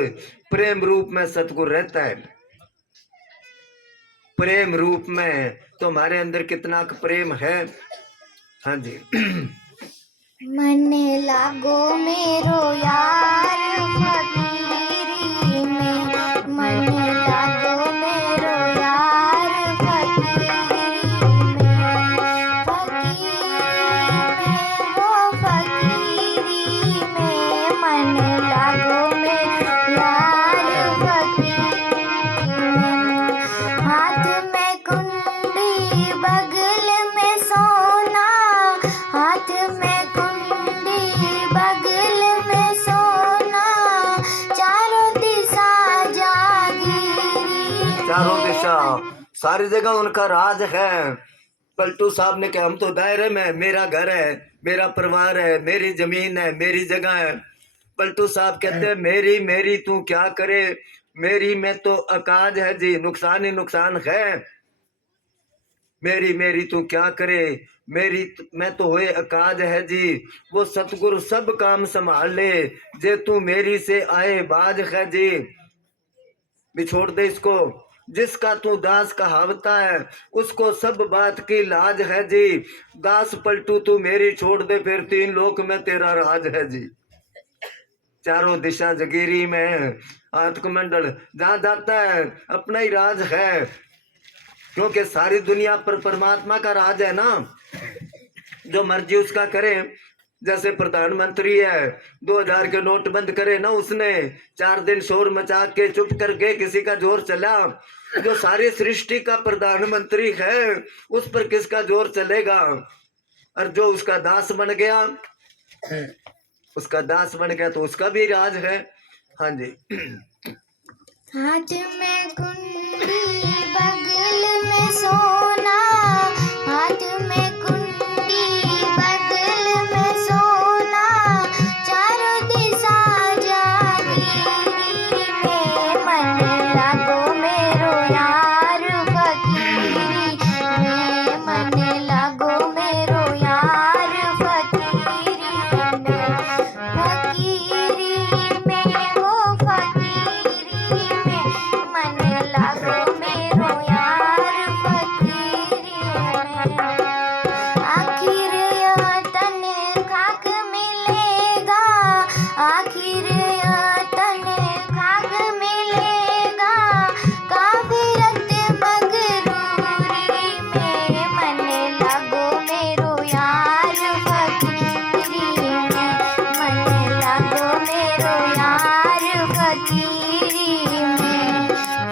प्रेम रूप में सतगुरु रहता है। प्रेम रूप में तुम्हारे अंदर कितना प्रेम है। हाँ जी। मन लागो मेरो यार फकीरी में, मन लागो मेरो यार फकीरी में, फकीरी में मन लागो मेरो यार फकीरी में। हाथ में कुंडी बगल में सोना, हाथ में कुंडी बगल में सोना, चारों दिशा जागीरी चारों दिशा सारी जगह उनका राज है। पलटू साहब ने कहा हम तो दायरे में, मेरा घर है, मेरा परिवार है, मेरी जमीन है, मेरी जगह है। पलटू साहब कहते हैं मेरी मेरी तू क्या करे, मेरी में तो अकाज है जी, नुकसान ही नुकसान है। मेरी मेरी तू क्या करे, मेरी मैं तो हुए अकाज है जी, वो सतगुरु सब काम संभाल ले, जे तू मेरी से आए बाज है जी। भी छोड़ दे इसको, जिसका तू दास कहावता है, उसको सब बात की लाज है जी। दास पलटू तू मेरी छोड़ दे, फिर तीन लोक में तेरा राज है जी। चारों दिशा जगीरी में आत्ममंडल जहाँ जाता है अपना ही राज है, क्योंकि सारी दुनिया पर परमात्मा का राज है ना, जो मर्जी उसका करे। जैसे प्रधानमंत्री है, 2000 के नोट बंद करे ना उसने, 4 दिन शोर मचा के चुप करके किसी का जोर चला। जो सारी सृष्टि का प्रधानमंत्री है उस पर किसका जोर चलेगा। और जो उसका दास बन गया, उसका दास बन गया तो उसका भी राज है। हाँ जी। हाथ में कुंडी बगल में सोना, हाथ में कुंडी बगल में सोना, चारों दिशा जागीरी में मन लागो मेरो यार फकीरी में, मन लागो मेरो यार फकीरी में, फकीरी में वो फकीरी में, मन लागो मेरो यार फकीरी में। आखिर यह तन खाक मिलेगा, आखिर यह तन खाक मिलेगा, काफिरत मगरूरी में मन लागो मेरो यार फकीरी में, मन लागो मेरो यार फकीरी में,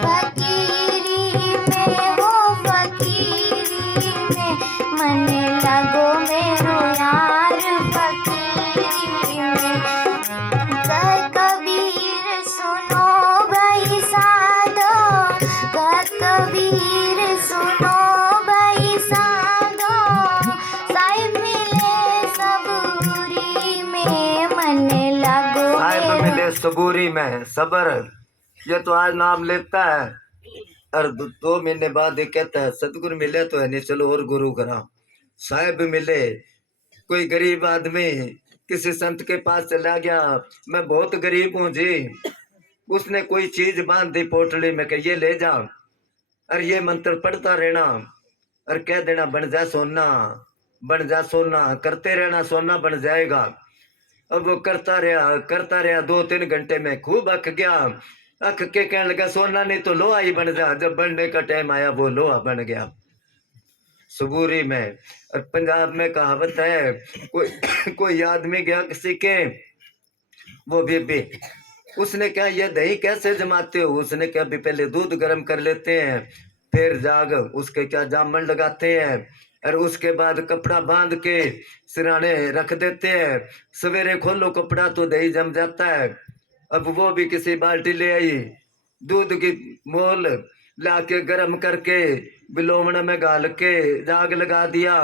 फकीरी में वो फकीरी में, मन लागो मेरो यार फकीरी में। कह कबीर सुनो भाई साधो, कह कबीर सुनो भाई साधो, साहिब मिले सबूरी में मन लागो साहिब मेरो। मिले सबूरी में सबर, ये तो आज नाम लेता है और 2 महीने बाद ये कहता है सतगुरु मिले तो है नहीं, चलो और गुरु करा। साहिब मिले, कोई गरीब आदमी किसी संत के पास चला गया, मैं बहुत गरीब हूँ जी, उसने कोई चीज बांध दी पोटली में कि ये ले जा, और ये मंत्र पढ़ता रहना और कह देना बन जा सोना, बन जा सोना, करते रहना सोना बन जाएगा। अब वो करता रहा 2-3 घंटे में खूब अक गया, अक के कहने लगा सोना नहीं तो लोहा ही बन जा। जब बनने का टाइम आया वो लोहा बन गया सबूरी में। और पंजाब में कहावत है, कोई आदमी गया किसी के, वो बीबी, उसने कहा ये दही कैसे जमाते हो, उसने कहा भी पहले दूध गर्म कर लेते हैं, फिर जाग उसके क्या जामन लगाते हैं, और उसके बाद कपड़ा बांध के सिराने रख देते हैं, सवेरे खोलो कपड़ा तो दही जम जाता है। अब वो भी किसी बाल्टी ले आई, दूध की मोल लाके गर्म करके बिलोवण में गाल के जाग लगा दिया,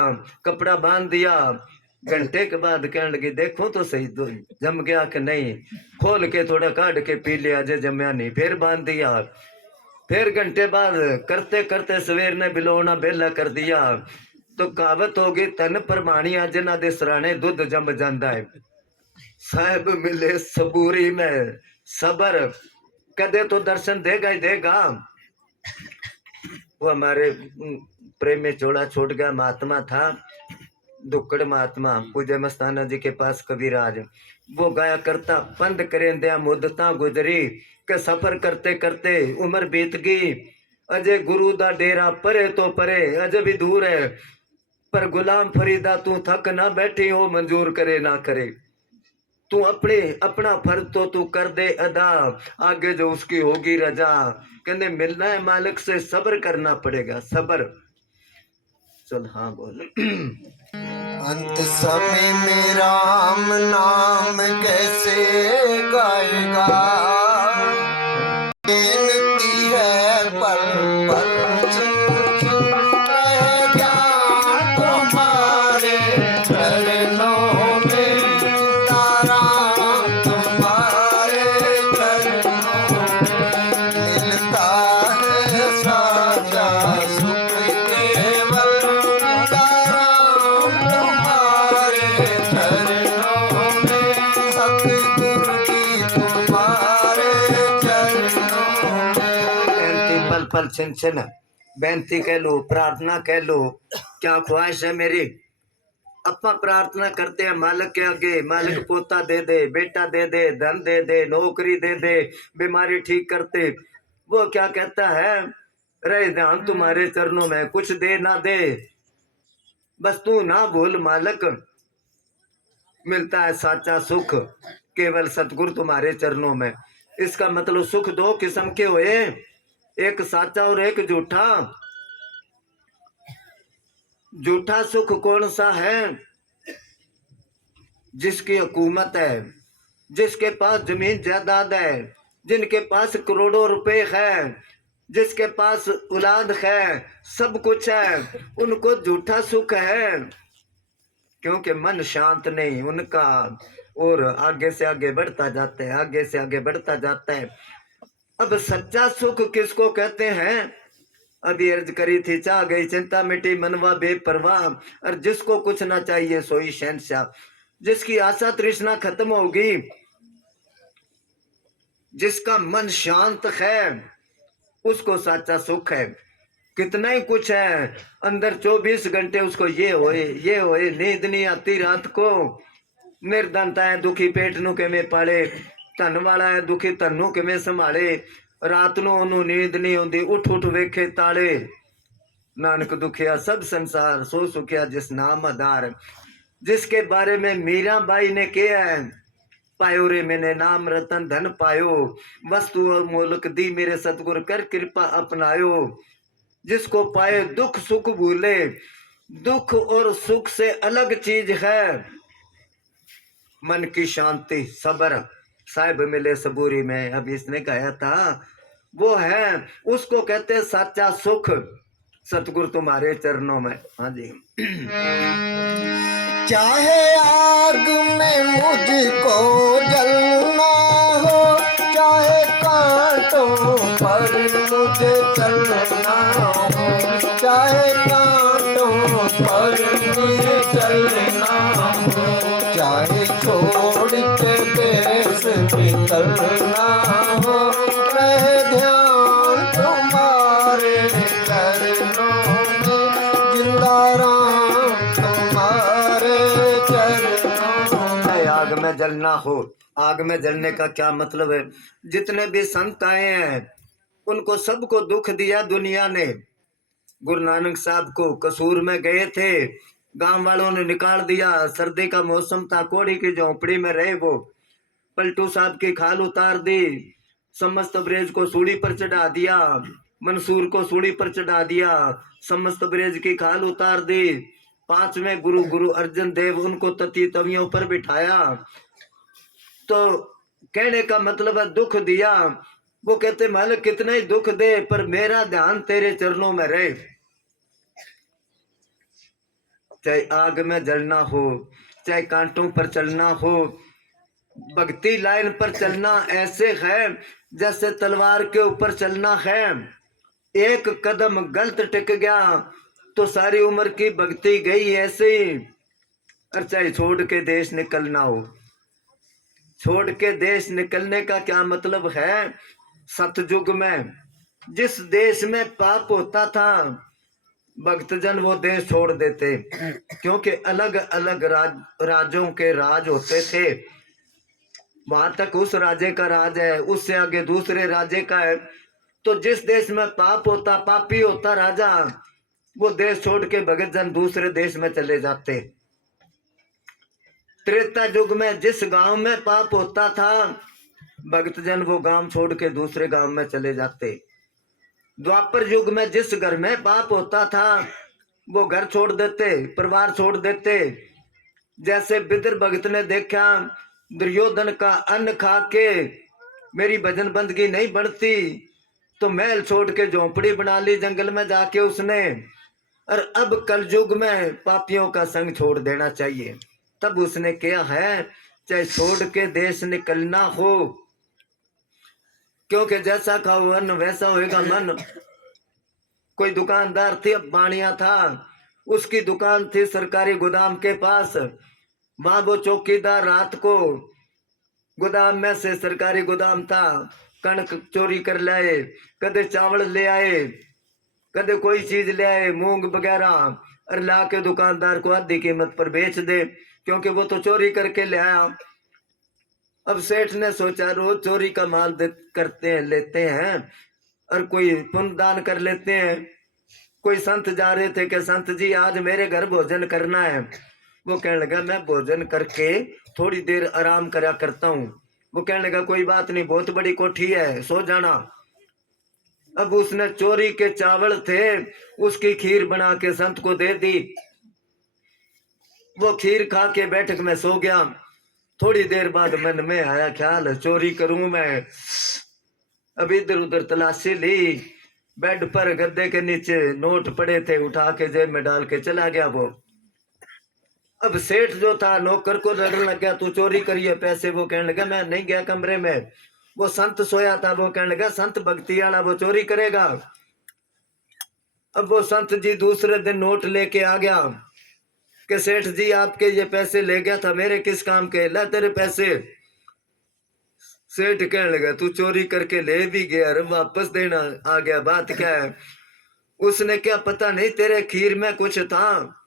कपड़ा बांध दिया। घंटे के बाद कहने लगी देखो तो सही तो जम गया कि नहीं, खोल के थोड़ा काट के पी लिया, जे जमया नहीं। फिर बांध दिया। फिर घंटे बाद करते करते सवेर ने बिलोवना बेला कर दिया। तो कहावत होगी तन परमाणिया जिन्हां दे सराणे दुध जम जांदा है। साहिब मिले सबूरी में सबर, कदे तो दर्शन देगा ही देगा। वो हमारे प्रेम में चोला छोड़ गया महात्मा था, दुक्कड़ महात्मा, पूज्य मस्ताना जी के पास कविराज। वो गाया करता पंद करें दिया मुद्दता गुजरी, के सफर करते करते उम्र बीत गई। अजय गुरु दा डेरा परे तो परे, अजय भी दूर है, पर गुलाम फरीदा तू थक ना बैठी हो, मंजूर करे ना करे। तू अपने अपना फर्ज तो तू कर दे अदा, आगे जो उसकी होगी रजा। कहने मिलना है मालिक से, सब्र करना पड़ेगा, सब्र। चल हाँ बोल। अंत समय में राम नाम कैसे गाएगा, बेनती है पल पल छिन छिन रह ज्ञान तुम्हारे चरणों में, ताराम तुम्हारे चरणों में, मिलता है साचा सुख केवल, ताराम तुम्हारे चरणों में, सतगुरु की तुम्हारे चरणों में। बेनती पल पल छिन छिन, बेनती कह लो, प्रार्थना कह लो। क्या ख्वाहिश है मेरी? अपा प्रार्थना करते हैं मालिक के आगे, मालिक पोता दे दे, बेटा दे दे, धन दे दे, नौकरी दे दे, बीमारी ठीक करते। वो क्या कहता है, रहे ध्यान तुम्हारे चरणों में, कुछ दे ना दे, बस तू ना भूल मालिक। मिलता है साचा सुख केवल सतगुरु तुम्हारे चरणों में। इसका मतलब सुख दो किस्म के हुए, एक साचा और एक झूठा। झूठा सुख कौन सा है? जिसकी हुकूमत है, जिसके पास जमीन जायदाद है, जिनके पास करोड़ों रुपए है, जिसके पास औलाद है, सब कुछ है, उनको झूठा सुख है, क्योंकि मन शांत नहीं उनका, और आगे से आगे बढ़ता जाता है, आगे से आगे बढ़ता जाता है। अब सच्चा सुख किसको कहते हैं? अभी अर्ज करी थी, चाह गई चिंता मिटी मनवा बेपरवाह, और जिसको कुछ ना चाहिए सोई शहंशाह। जिसकी आशा तृष्णा खत्म होगी, जिसका मन शांत है, उसको सच्चा सुख है। कितना ही कुछ है अंदर, 24 घंटे उसको ये होए, नींद नहीं आती रात को, निर्धनता है दुखी पेट नु के में पाले, धन वाला है दुखी धनू के में संभाले, रात नु ओनू नींद नहीं आती, उठ उठ वेखे ताले। नानक दुखिया सब संसार, सो सुखिया जिस नाम आधार। जिसके बारे में मीरा बाई ने किया है, पायो रे मैंने नाम रतन धन पायो, वस्तु और मोलक दी मेरे सतगुर कर कृपा अपनायो। जिसको पाए दुख सुख भूले, दुख और सुख से अलग चीज है मन की शांति, सब्र। साहिब मिले सबूरी में, अब इसने कहा था, वो है, उसको कहते हैं सच्चा सुख, सतगुरु तुम्हारे चरणों में। हाँ जी। चाहे आग में मुझको जलना हो, चाहे कांटों पर मुझे चलना हो, चाहे कांटों पर मुझे चलना हो, चाहे छोड़ के देश निकलना हो, रहे ध्यान तुम्हारे चरणों में, जिंदा राम तुम्हारे चरणों में। आग में जलना हो, आग में जलने का क्या मतलब है? जितने भी संत आए हैं उनको सबको दुख दिया दुनिया ने। गुरु नानक साहब को कसूर में गए थे, गांव वालों ने निकाल दिया, सर्दी का मौसम था, कोड़ी की झोंपड़ी में रहे वो। पलटू साहब की खाल उतार दी, समस्त ब्रेज को सूली पर चढ़ा दिया, मंसूर को सूली पर चढ़ा दिया, समस्त ब्रेज की खाल उतार दी। पांचवें गुरु गुरु अर्जन देव उनको तती तवियों पर बिठाया। तो कहने का मतलब है दुख दिया, वो कहते मालिक कितना ही दुख दे पर मेरा ध्यान तेरे चरणों में रहे। चाहे आग में जलना हो, चाहे कांटों पर चलना हो, भक्ति लाइन पर चलना ऐसे है जैसे तलवार के ऊपर चलना है। एक कदम गलत टिक गया तो सारी उम्र की भक्ति गई ऐसे ही। और चाहे छोड़ के देश निकलना हो, छोड़ के देश निकलने का क्या मतलब है? सतयुग में जिस देश में पाप होता था भक्तजन वो देश छोड़ देते, क्योंकि अलग अलग राज्यों के राज होते थे। वहां तक उस राज्य का राज है, उससे आगे दूसरे राज्य का है। तो जिस देश में पाप होता, पापी होता राजा, वो देश छोड़ के भक्तजन दूसरे देश में चले जाते। त्रेता युग में जिस गांव में पाप होता था भक्तजन वो गांव छोड़ के दूसरे गांव में चले जाते। द्वापर युग में जिस घर में पाप होता था वो घर छोड़ देते, परिवार छोड़ देते। जैसे विदुर भगत ने देखा दुर्योधन का अन्न खा के मेरी भजन बंदगी नहीं बढ़ती, तो महल छोड़ के झोंपड़ी बना ली जंगल में जाके उसने। और अब कलयुग में पापियों का संग छोड़ देना चाहिए। तब उसने क्या है, चाहे छोड़ के देश निकलना हो, क्योंकि जैसा खाओ अन्न वैसा होएगा मन। कोई दुकानदार थी, अब बाणिया था, उसकी दुकान थी सरकारी गोदाम के पास। वहां वो चौकीदार रात को गोदाम में से, सरकारी गोदाम था, कणक चोरी कर लाए, कदे चावल ले आए, कदे कोई चीज ले आए, मूंग वगैरह, और ला के दुकानदार को आधी कीमत पर बेच दे, क्योंकि वो तो चोरी करके ले आया। अब सेठ ने सोचा रोज चोरी का माल करते हैं, लेते हैं, और कोई पुण्य दान कर लेते हैं। कोई संत जा रहे थे कि संत जी आज मेरे घर भोजन करना है। वो कहने लगा मैं भोजन करके थोड़ी देर आराम करा करता हूँ। वो कहने लगा कोई बात नहीं, बहुत बड़ी कोठी है, सो जाना। अब उसने चोरी के चावल थे, उसकी खीर बना के संत को दे दी। वो खीर खा के बैठक में सो गया। थोड़ी देर बाद मन में आया ख्याल चोरी करूं मैं। अब इधर उधर तलाशी ली, बेड पर गद्दे के नीचे नोट पड़े थे, उठा के जेब में डाल के चला गया वो। अब सेठ जो था नौकर को लड़ने लग गया, तू चोरी करिए पैसे। वो कहने लगा मैं नहीं गया कमरे में। वो संत सोया था, वो कहने लगा संत भक्ति वाला वो चोरी करेगा। अब वो संत जी दूसरे दिन नोट लेके आ गया कि सेठ जी आपके ये पैसे ले गया था, मेरे किस काम के, ला तेरे पैसे। सेठ कहने लगा तू चोरी करके ले भी गया और वापस देना आ गया, बात क्या है? उसने क्या पता नहीं तेरे खीर में कुछ था,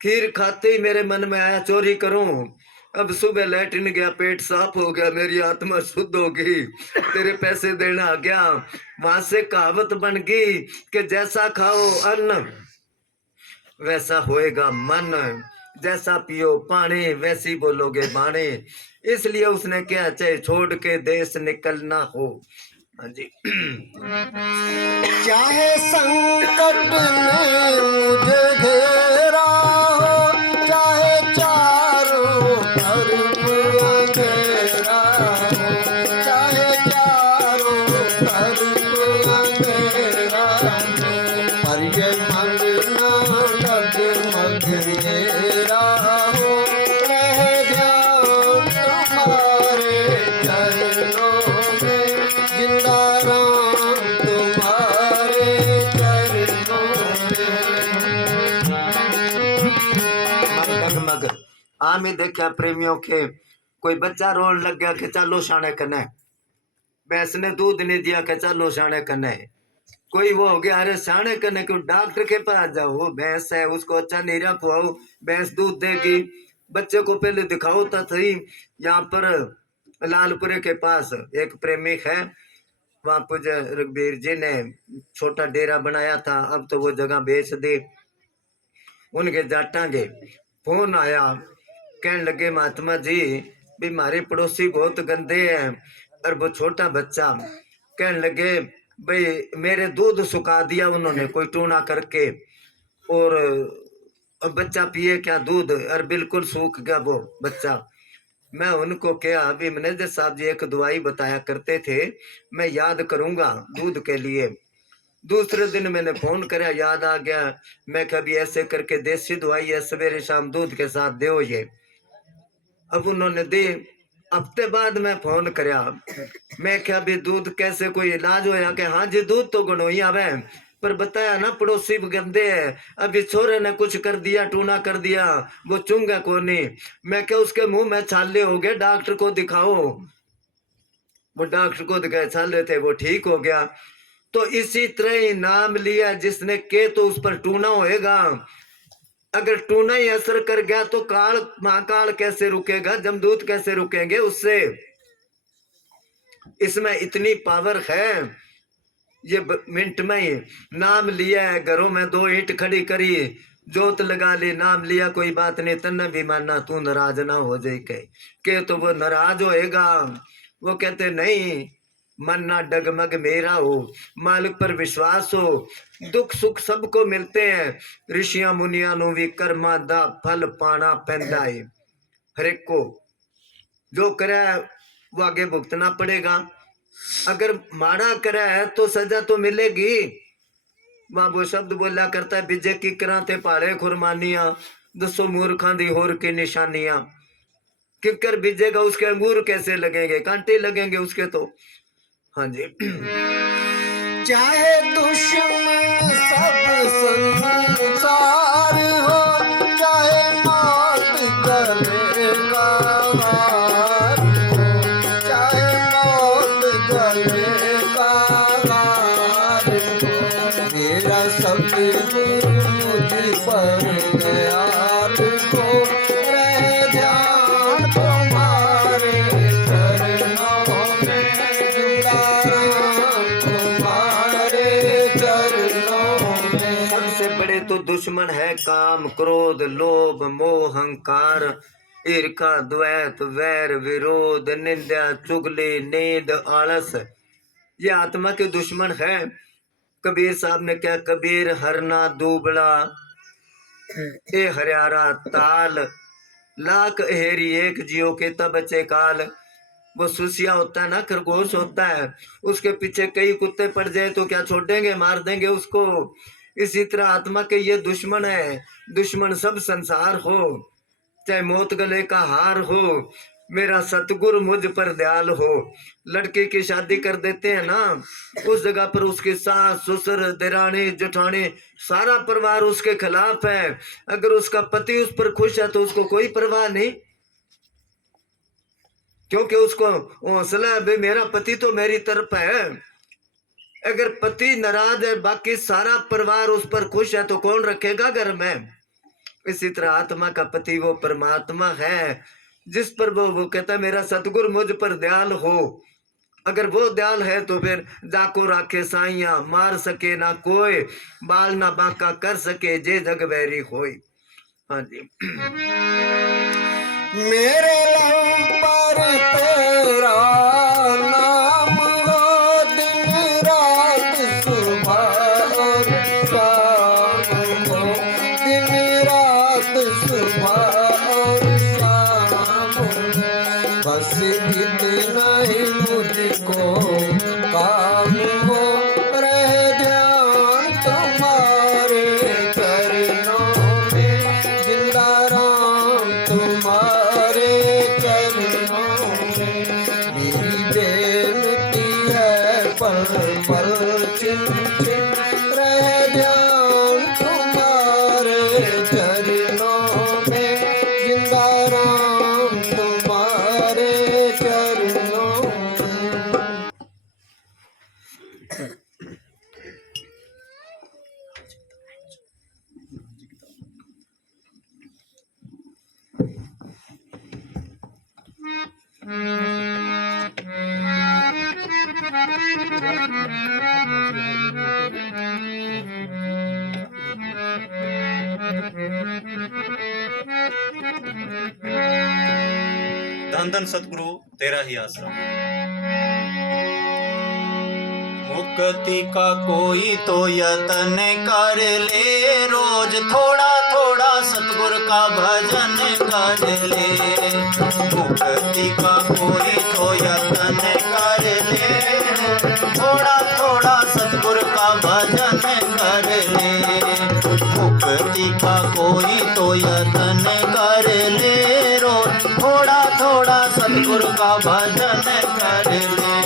खीर खाते ही मेरे मन में आया चोरी करूं। अब सुबह लैट्रिन गया, पेट साफ हो गया, मेरी आत्मा शुद्ध हो गई, तेरे पैसे देना आ गया। वहां से कहावत बन गई कि जैसा खाओ अन्न वैसा होएगा मन, जैसा पियो पानी वैसी बोलोगे बाणी। इसलिए उसने क्या, चाहे छोड़ के देश निकलना हो। हाँ जी। चाहे संकट में मुझे घेरा हो, चाहे चारों तरफ अंधेरा हो, चाहे चारों तरफ अंधेरा हो, पर ये मन ना डगमग मेरा हो, रहे ध्यान तुम्हारे चरणों में, जिंदा राम तुम्हारे चरणों में। डगमग आम ही देखा प्रेमियों के, कोई बच्चा रोन लग गया कि चलो शाने कने, भैंस ने दूध नहीं दिया कि चलो शाने कने। कोई वो हो गया अरे शाने कने क्यों, डॉक्टर के पास जाओ, वो भैंस है उसको अच्छा नीरा खुआओ, भैंस दूध देगी। बच्चे को पहले दिखाओ तो सही। यहाँ पर लालपुरे के पास एक प्रेमिक है, वहां पूज्य रघुबीर जी ने छोटा डेरा बनाया था, अब तो वो जगह बेच दी। उनके जाटांगे फोन आया, कहने लगे महात्मा जी भी हमारे पड़ोसी बहुत गंदे हैं। और वो छोटा बच्चा कहने लगे भाई मेरे दूध सुखा दिया उन्होंने कोई टूना करके, और बच्चा पिए क्या दूध, और बिल्कुल सूख गया वो बच्चा। मैं उनको क्या, अभी मैनेजर साहब जी एक दवाई बताया करते थे, मैं याद करूंगा दूध के लिए। दूसरे दिन मैंने फोन कराया, याद आ गया, मैं कभी ऐसे करके देसी दवाई है सवेरे शाम दूध के साथ दो ये। अब उन्होंने दी। हफ्ते बाद मैं फोन कराया, मैं क्या भी दूध कैसे कोई इलाज होया? कि हाँ जी दूध तो गणोई आवे, पर बताया ना पड़ोसी गंदे है, अभी छोरे ने कुछ कर दिया, टूना कर दिया, वो चुंगा को नहीं। मैं क्या उसके मुंह में छाले हो गए, डॉक्टर को दिखाओ। वो डॉक्टर को दिखाए, छाले थे, वो ठीक हो गया। तो इसी तरह ही नाम लिया जिसने के तो उस पर टूना होएगा। अगर टूना ही असर कर गया तो काल महाकाल कैसे रुकेगा, जमदूत कैसे रुकेंगे उससे? इसमें इतनी पावर है। ये मिनट में ही नाम लिया है, घरों में 2 ईंट खड़ी करी, जोत लगा ली, नाम लिया, कोई बात नहीं, तन्ने भी मानना, तू नाराज ना हो जाए के तो वो नाराज होएगा। वो कहते नहीं, मन ना डगमग मेरा हो, मालिक पर विश्वास हो, दुख सुख सबको मिलते हैं। ऋषियां मुनिया नु भी कर्मा दा फल पाना पैंदा है। हर एक को जो करे वो आगे भुगतना पड़ेगा। अगर माड़ा करे है तो सजा तो मिलेगी। वहां वो शब्द बोला करता है, बिजे की कराते पाड़े खुरमानिया, दसो मूर्खा दी होर की निशानियां। किकर बीजेगा उसके अंगूर कैसे लगेंगे, कांटे लगेंगे उसके तो। हाँ जी। चाहे दुश्मन सब संसार हो, चाहे मौत गलेगा हार हो, चाहे मौत गलेगा हार हो, मेरा सतगुरु मुझ पर दयाल हो, रहे ध्यान तुम्हारे चरणों में, सबसे बड़े तो दुश्मन है काम, क्रोध, लोभ, मोह, अहंकार, ईर्खा, द्वैत, वैर, विरोध, निंदा, चुगली, नींद, आलस। ये आत्मा के दुश्मन है। कबीर साहब ने क्या, कबीर हरना दूबड़ा ए हरियारा ताल, लाख हेरी एक जियो के तब बचे काल। वो सुसिया होता है ना, खरगोश होता है, उसके पीछे कई कुत्ते पड़ जाए तो क्या छोड़ेंगे, मार देंगे उसको। इसी तरह आत्मा के ये दुश्मन है। दुश्मन सब संसार हो, चाहे मौत गले का हार हो, मेरा सतगुरु मुझ पर दयाल हो। लड़के की शादी कर देते हैं ना, उस जगह पर उसके सास ससुर देरानी जेठानी सारा परिवार उसके खिलाफ है। अगर उसका पति उस पर खुश है तो उसको कोई परवाह नहीं, क्योंकि उसको हौसला है, मेरा पति तो मेरी तरफ है। अगर पति नाराज है, बाकी सारा परिवार उस पर खुश है, तो कौन रखेगा घर में? इसी तरह आत्मा का पति वो परमात्मा है, जिस पर वो कहता है मेरा सतगुरु मुझ पर दयाल हो। अगर वो दयाल है तो फिर जाको राखे साइया, मार सके ना कोई, बाल ना बांका कर सके, जे जग बैरी होई। हाँ जी। मेरे लहू पर तेरा नाम हो, दिन रात सुबह और शाम हो, दिन रात सुबह और शाम हो, बस इतना ही मुझको काम हो, रहे ध्यान तुम्हारे चरणों में, जिंदा राम तुम्हारे चरणों में। मेरी बेनती है पल पल चिन चिन, रहे ध्यान तुम्हारे चरणों में, जिंदा राम तुम्हारे चरणों में। धन धन सतगुरु तेरा ही आसरा। मुक्ति का कोई तो यतन कर ले, रोज थोड़ा थोड़ा सतगुर का भजन कर ले। मुक्ति सतगुरु का भजन कर ले।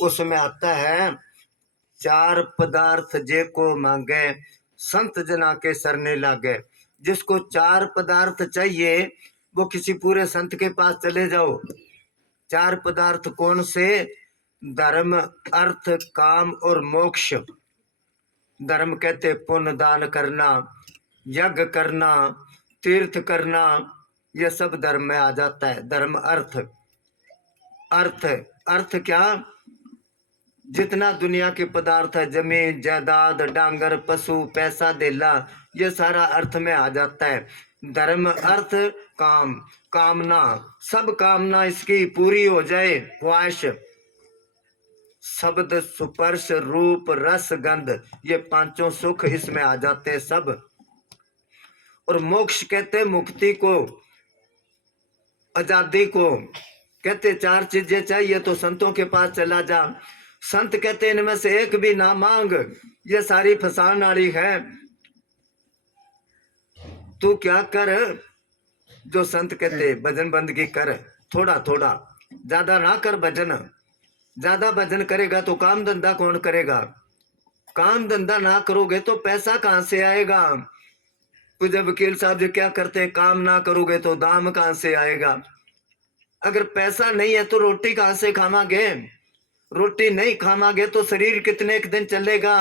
उसमें आता है, चार पदार्थ जे को मांगे संत जना के सरने लागे। जिसको चार पदार्थ चाहिए वो किसी पूरे संत के पास चले जाओ। चार पदार्थ कौन से? धर्म, अर्थ, काम और मोक्ष। धर्म कहते पुण्य दान करना, यज्ञ करना, तीर्थ करना, यह सब धर्म में आ जाता है। धर्म, अर्थ। अर्थ, अर्थ क्या? जितना दुनिया के पदार्थ है, जमीन जायदाद, डांगर, पशु, पैसा, धेला, ये सारा अर्थ में आ जाता है। धर्म, अर्थ, काम, कामना, सब कामना इसकी पूरी हो जाए। ख्वाहिश, शब्द, स्पर्श, रूप, रस, गंध, ये पांचों सुख इसमें आ जाते हैं सब। और मोक्ष कहते मुक्ति को, आजादी को। कहते चार चीजें चाहिए तो संतों के पास चला जा। संत कहते इनमें से एक भी ना मांग, ये सारी फसान वाली है। तू क्या कर? जो संत कहते भजन बंदगी कर, थोड़ा थोड़ा, ज्यादा ना कर भजन। ज्यादा भजन करेगा तो काम धंधा कौन करेगा? काम धंधा ना करोगे तो पैसा कहां से आएगा? तो जब वकील साहब जी क्या करते हैं, काम ना करोगे तो दाम कहां से आएगा? अगर पैसा नहीं है तो रोटी कहां से खावांगे? रोटी नहीं खावांगे तो शरीर कितने दिन चलेगा?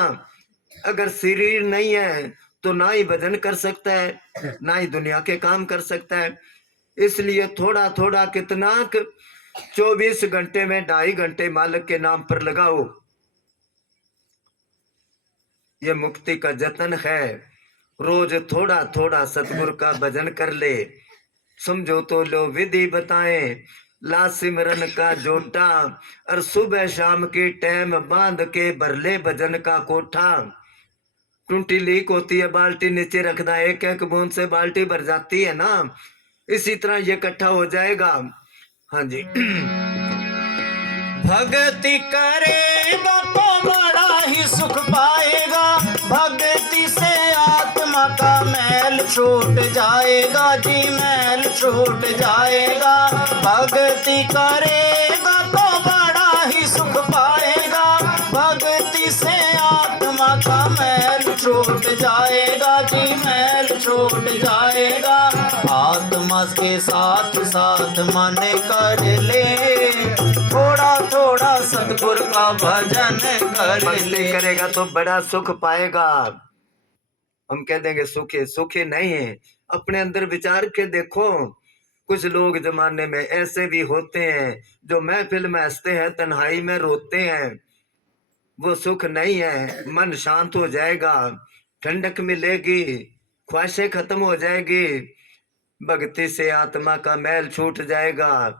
अगर शरीर नहीं है तो ना ही भजन कर सकता है, ना ही दुनिया के काम कर सकता है। इसलिए थोड़ा थोड़ा कितना 24 घंटे में 2.5 घंटे मालिक के नाम पर लगाओ। ये मुक्ति का जतन है। रोज थोड़ा थोड़ा सतगुरु का भजन कर ले। समझो तो लो विधि बताएं, ला सिमरन का जोटा, और सुबह शाम की टाइम बांध के भर ले भजन का कोठा। टूटी लीक होती है, बाल्टी नीचे रखना, एक एक बूंद से बाल्टी भर जाती है ना, इसी तरह ये इकट्ठा हो जाएगा। हाँ जी। भक्ति करेगा तो बड़ा ही सुख पाएगा। भक्ति से आत्मा का मैल छूट जाएगा जी, मैल छूट जाएगा। भक्ति करेगा तो बड़ा ही सुख पाएगा। भक्ति से आत्मा का मैल छूट जाएगा जी, मैल छूट जाएगा। आत्मा के साथ साथ मन कर ले, थोड़ा थोड़ा सतगुरु का भजन कर ले। करेगा तो बड़ा सुख पाएगा। हम कह देंगे सुखी, सुखी नहीं है। अपने अंदर विचार के देखो। कुछ लोग जमाने में ऐसे भी होते हैं जो महफिल में हंसते हैं, तन्हाई में रोते हैं। वो सुख नहीं है। मन शांत हो जाएगा, ठंडक मिलेगी, ख्वाहिशें खत्म हो जाएगी। भक्ति से आत्मा का मैल छूट जाएगा।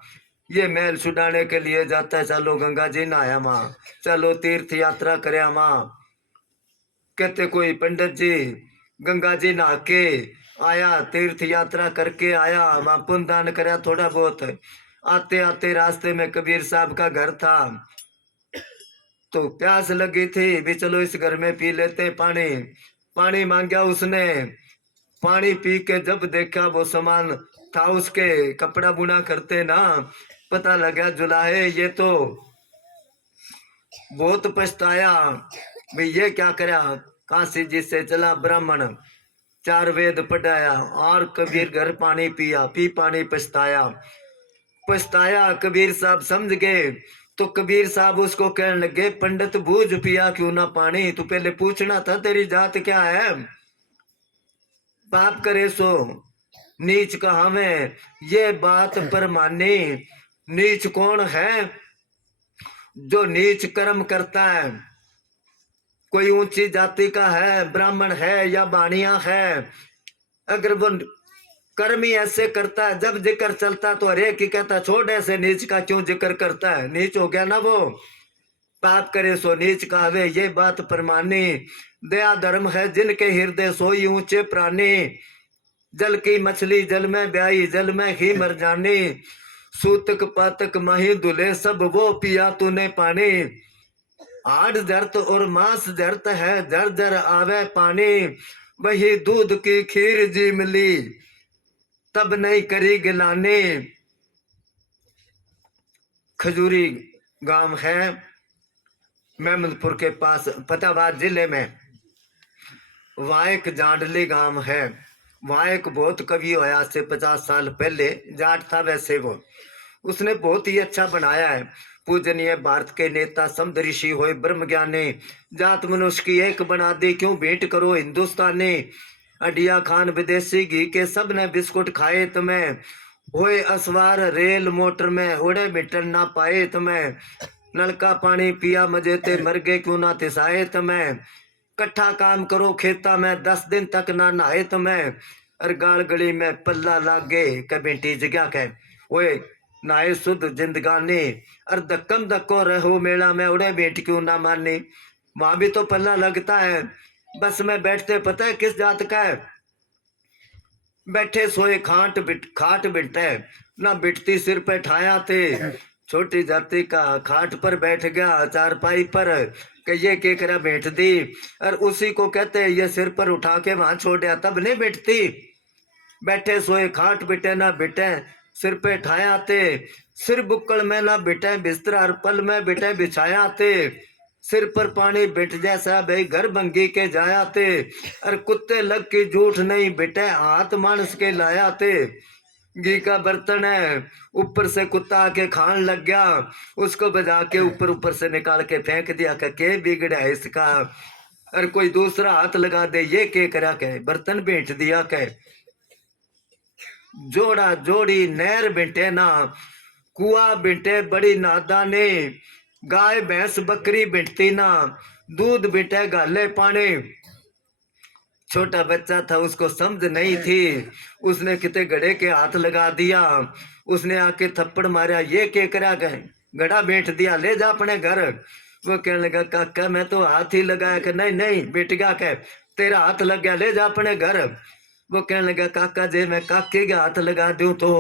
ये मैल छुड़ाने के लिए जाता है, चलो गंगा जी नहाया वहां, चलो तीर्थ यात्रा करे वहां। कहते कोई पंडित जी गंगा जी नहा के आया, तीर्थ यात्रा करके आया, वहां पुण्य दान कराया थोड़ा बहुत। आते आते रास्ते में कबीर साहब का घर था, तो प्यास लगी थी, भी चलो इस घर में पी लेते पानी। पानी मांगा उसने, पानी पी के जब देखा वो सामान था उसके, कपड़ा बुना करते ना, पता लगा जुलाहे ये तो। बहुत पछताया भाई ये क्या करा। काशी जी से चला ब्राह्मण, 4 वेद पढ़ाया और कबीर घर पानी पिया, पी पानी पछताया। पछताया कबीर साहब समझ गए, तो कबीर साहब उसको कहने लगे, पंडित बूझ पिया क्यों ना पानी, तू पहले पूछना था तेरी जात क्या है। पाप करे सो नीच कहावे, ये बात पर मानी। नीच कौन है? जो नीच कर्म करता है। कोई ऊंची जाति का है, ब्राह्मण है या बाणिया है, अगर वो कर्म ही ऐसे करता है, जब जिक्र चलता तो हरेक ही कहता छोड़ ऐसे नीच का क्यों जिक्र करता है, नीच हो गया ना वो। पाप करे सो नीच कहावे, ये बात परमानी। दया धर्म है जिनके हृदय सोई ऊंचे प्राणी। जल की मछली जल में ब्याई, जल में ही मर जानी। सूतक पातक माही दुले, सब वो पिया तूने पानी। आड़ जरत और मांस जरत है, जर जर आवे पानी। वही दूध की खीर जी मिली, तब नहीं करी गिलानी। खजूरी गांव है महमदपुर के पास फतेहाबाद जिले में। वहाँ एक जांडली गांव है। वहाँ एक बहुत कवि होया से 50 साल पहले, जाट था वैसे वो। उसने बहुत ही अच्छा बनाया है। पूजनीय भारत के नेता समद ऋषि होए ब्रह्म ज्ञानी, जात मनुष्य की एक बना दी क्यों भेंट करो हिंदुस्तानी। अडिया खान विदेशी घी के सब ने बिस्कुट खाए तुम्हें, होए असवार रेल मोटर में उड़े मिटन ना पाए तुम्हें। नलका पानी पिया मजे ते मर गए क्यों ना तिसाए तुम्हें। कट्ठा काम करो खेता में 10 दिन तक ना नहाए तुम्हें। अर गाल गली में पल्ला लागे कबेटी जगह के, ओए नहाए शुद्ध जिंदगानी। अर धक्कम धक्को रहो मेला में उड़े बेट क्यों ना मानी। वहां भी तो पल्ला लगता है। बस में बैठते पता है किस जात का है। बैठे सोए खाट बिटे ना बिटती सिर पे ठाया थे। छोटी जाति का खाट पर बैठ गया चारपाई पर, ये के करा बैठ दी। और उसी को कहते ये सिर पर उठा के वहां छोड़ दिया तब नहीं बैठती। बैठे सोए खाट बिटे ना बिटे सिर पे ठाया थे। सिर बुक्कल में ना बिटे बिस्तरा और पल में बिटे बिछाया थे। सिर पर पानी बिट जैसा भाई घर भंगी के जाया थे। और कुत्ते लग के झूठ नहीं बिटे हाथ मानस के लाया थे। घी का बर्तन है ऊपर से कुत्ता आके खान लग गया, उसको बजा के ऊपर ऊपर से निकाल के फेंक दिया के बिगड़ा है इसका। और कोई दूसरा हाथ लगा दे ये के करा के बर्तन बेच दिया के। जोड़ा जोड़ी नहर बिटे ना कुआ बिटे बड़ी नादा ने। गाय भैंस बकरी बिटती ना दूध बिटे गाले पानी। छोटा बच्चा था उसको समझ नहीं थी, उसने किते घड़े के हाथ लगा दिया। उसने आके थप्पड़ मारा ये के करा गए घड़ा बेच दिया ले जा अपने घर। वो कहने लगा काका मैं तो हाथ ही लगाया कि नहीं नहीं बेट गया के तेरा हाथ लग गया ले जा अपने घर। वो कहने लगा काका जे मैं काके के हाथ लगा दूं तो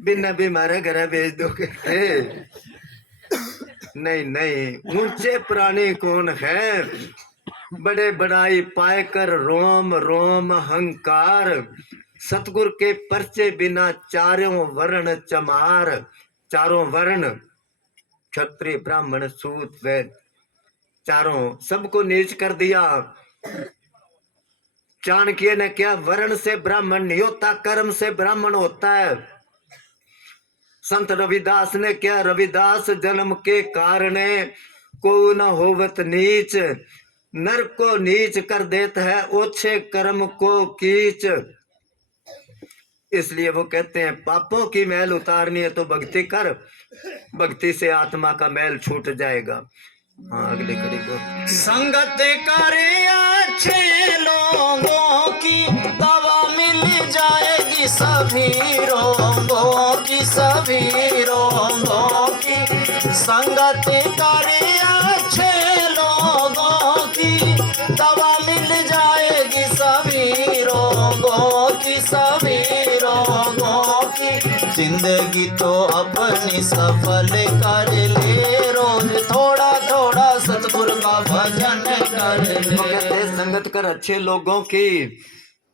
बिना भी मारे घर भेज दो के। नहीं नहीं ऊंचे प्राणी कौन है, बड़े बड़ाई पाए कर रोम रोम हंकार। सतगुर के परचे बिना चारों वर्ण चमार। चारों वर्ण क्षत्रिय ब्राह्मण सूत वैद चारों सबको नीच कर दिया। चाणक्य ने क्या वर्ण से ब्राह्मण नहीं होता कर्म से ब्राह्मण होता है। संत रविदास ने क्या रविदास जन्म के कारण को न होवत नीच, नर को नीच कर देता है ओछे कर्म को कीच। इसलिए वो कहते हैं पापों की मैल उतारनी है तो भक्ति कर, भक्ति से आत्मा का मैल छूट जाएगा। हाँ अगली कड़ी को संगत करे अच्छे लोगों की दवा मिल जाएगी सभी रोगों की, सभी रोगों की। संगत करे अच्छे लोगों की दवा मिल जाएगी सभी रोगों की, सभी रोगों की। जिंदगी तो अपनी सफल कर ले रोज थोड़ा थोड़ा सतगुर का भजन कर ले। संगत कर अच्छे लोगों की।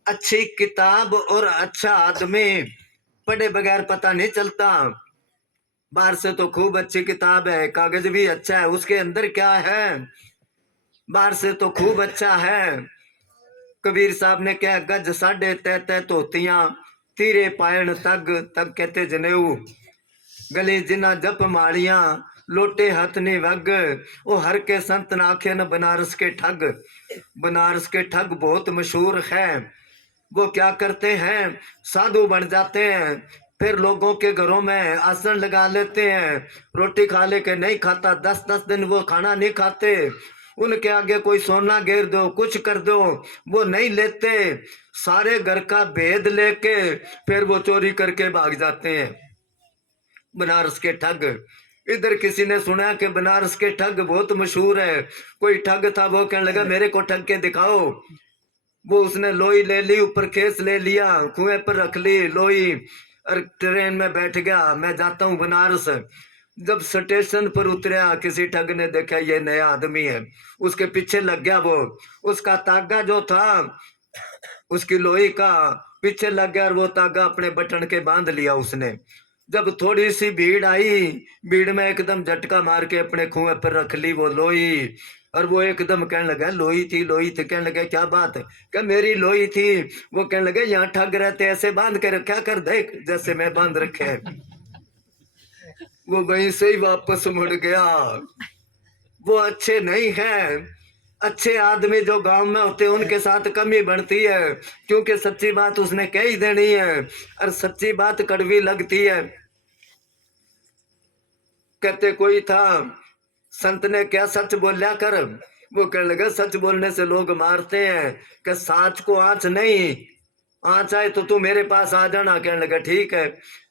अच्छी किताब और अच्छा आदमी पढ़े बगैर पता नहीं चलता। बाहर से तो खूब अच्छी किताब है कागज भी अच्छा है उसके अंदर क्या है बाहर से तो खूब अच्छा है। कबीर साहब ने क्या गज साढ़े तय तोतियां तीरे पायण तग तग कहते जनेऊ। गले जिना जप माड़ियां लोटे हाथ ने वग। ओ हर के संत नाखे न बनारस के ठग। बनारस के ठग बहुत मशहूर है। वो क्या करते हैं साधु बन जाते हैं फिर लोगों के घरों में आसन लगा लेते हैं। रोटी खा ले के नहीं खाता 10-10 दिन वो खाना नहीं खाते। उनके आगे कोई सोना घेर दो कुछ कर दो वो नहीं लेते। सारे घर का भेद लेके फिर वो चोरी करके भाग जाते हैं। बनारस के ठग। इधर किसी ने सुना कि बनारस के ठग बहुत मशहूर है। कोई ठग था वो कहने लगा मेरे को ठग के दिखाओ। वो उसने लोई ले ली ऊपर केस ले लिया कुएं पर रख ली लोई और ट्रेन में बैठ गया मैं जाता हूँ बनारस। जब स्टेशन पर उतरा किसी ठग ने देखा ये नया आदमी है उसके पीछे लग गया। वो उसका तागा जो था उसकी लोही का पीछे लग गया और वो तागा अपने बटन के बांध लिया उसने। जब थोड़ी सी भीड़ आई, भीड़ में एकदम झटका मार के अपने कुएं पर रख ली वो लोही। और वो एकदम कहने लगा लोही थी लोही थी। कहने लगे क्या बात है? क्या मेरी लोही थी? वो कहने लगे यहाँ ठग रहते ऐसे बांध के रखा कर, देख जैसे मैं बांध रखे है। वो वहीं से ही वापस मुड़ गया। वो अच्छे नहीं है। अच्छे आदमी जो गांव में होते हैं उनके साथ कमी बनती है, क्योंकि सच्ची बात उसने कह ही देनी है और सच्ची बात कड़वी लगती है। कहते कोई था, संत ने क्या सच बोलिया कर। वो कहने लगा सच बोलने से लोग मारते हैं, कि साच को आंच नहीं, आंच आए तो तू मेरे पास आ जाना। कहने लगा ठीक है।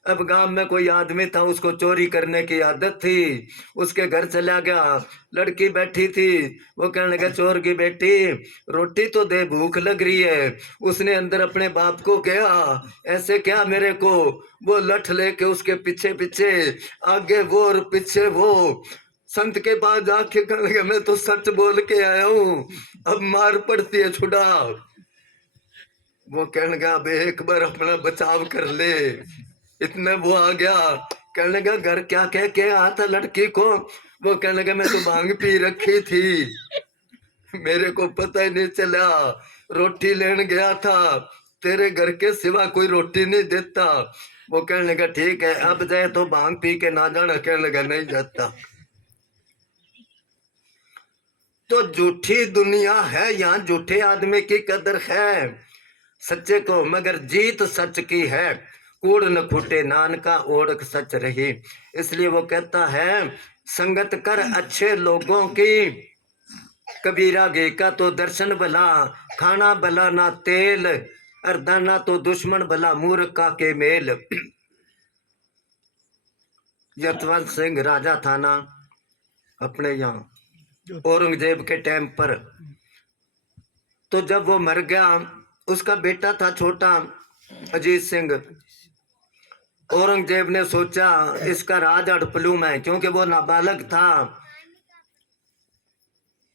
अब गांव में कोई आदमी था, उसको चोरी करने की आदत थी। उसके घर चला गया, लड़की बैठी थी। वो कहने लगा चोर की बेटी रोटी तो दे, भूख लग रही है। उसने अंदर अपने बाप को कहा ऐसे क्या मेरे को। वो लठ लेके उसके पीछे पीछे, आगे वो और पीछे वो। संत के पास जाके कहने लगा मैं तो सच बोल के आया हूँ, अब मार पड़ती है छुड़ा। वो कहने लगा अब एक बार अपना बचाव कर ले। इतने वो आ गया। कहने लगा घर क्या कह के आया था लड़की को। वो कहने लगा मैं तो भांग पी रखी थी, मेरे को पता ही नहीं चला, रोटी लेने गया था, तेरे घर के सिवा कोई रोटी नहीं देता। वो कहने लगा ठीक है अब जाए तो भांग पी के ना जाना। कहने लगा नहीं जाता। तो झूठी दुनिया है, यहाँ झूठे आदमी की कदर है, सच्चे को मगर जीत सच की है। कूड़ न फूटे नानका ओढ़ सच रही। इसलिए वो कहता है संगत कर अच्छे लोगों की, कबीरा गे का तो दर्शन भला, खाना भला ना तेल, और दाना तो दुश्मन भला मूर्ख का के मेल। यशवंत सिंह राजा था ना अपने यहाँ औरंगजेब के टाइम पर। तो जब वो मर गया, उसका बेटा था छोटा अजीत सिंह। औरंगजेब ने सोचा इसका राज हड़प लूं मैं, क्योंकि वो नाबालग था।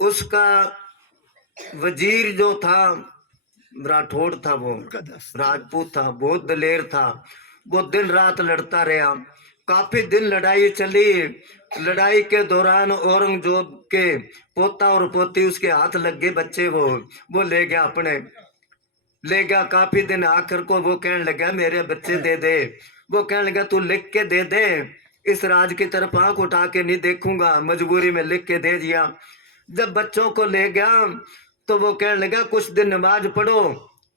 उसका वजीर जो था राठौड़ था, वो राजपूत था, बहुत दलेर था। वो दिन रात लड़ता रहा, काफी दिन लड़ाई चली। लड़ाई के दौरान औरंगजेब के पोता और पोती उसके हाथ लग गए बच्चे, वो ले गया अपने, ले गया काफी दिन। आखिर को वो कहने लगा मेरे बच्चे दे दे। वो कहने लगा तू लिख के दे दे, इस राज की तरफ आंख उठा के नहीं देखूंगा। मजबूरी में लिख के दे दिया। जब बच्चों को ले गया तो वो कहने लगा कुछ दिन नमाज पढ़ो,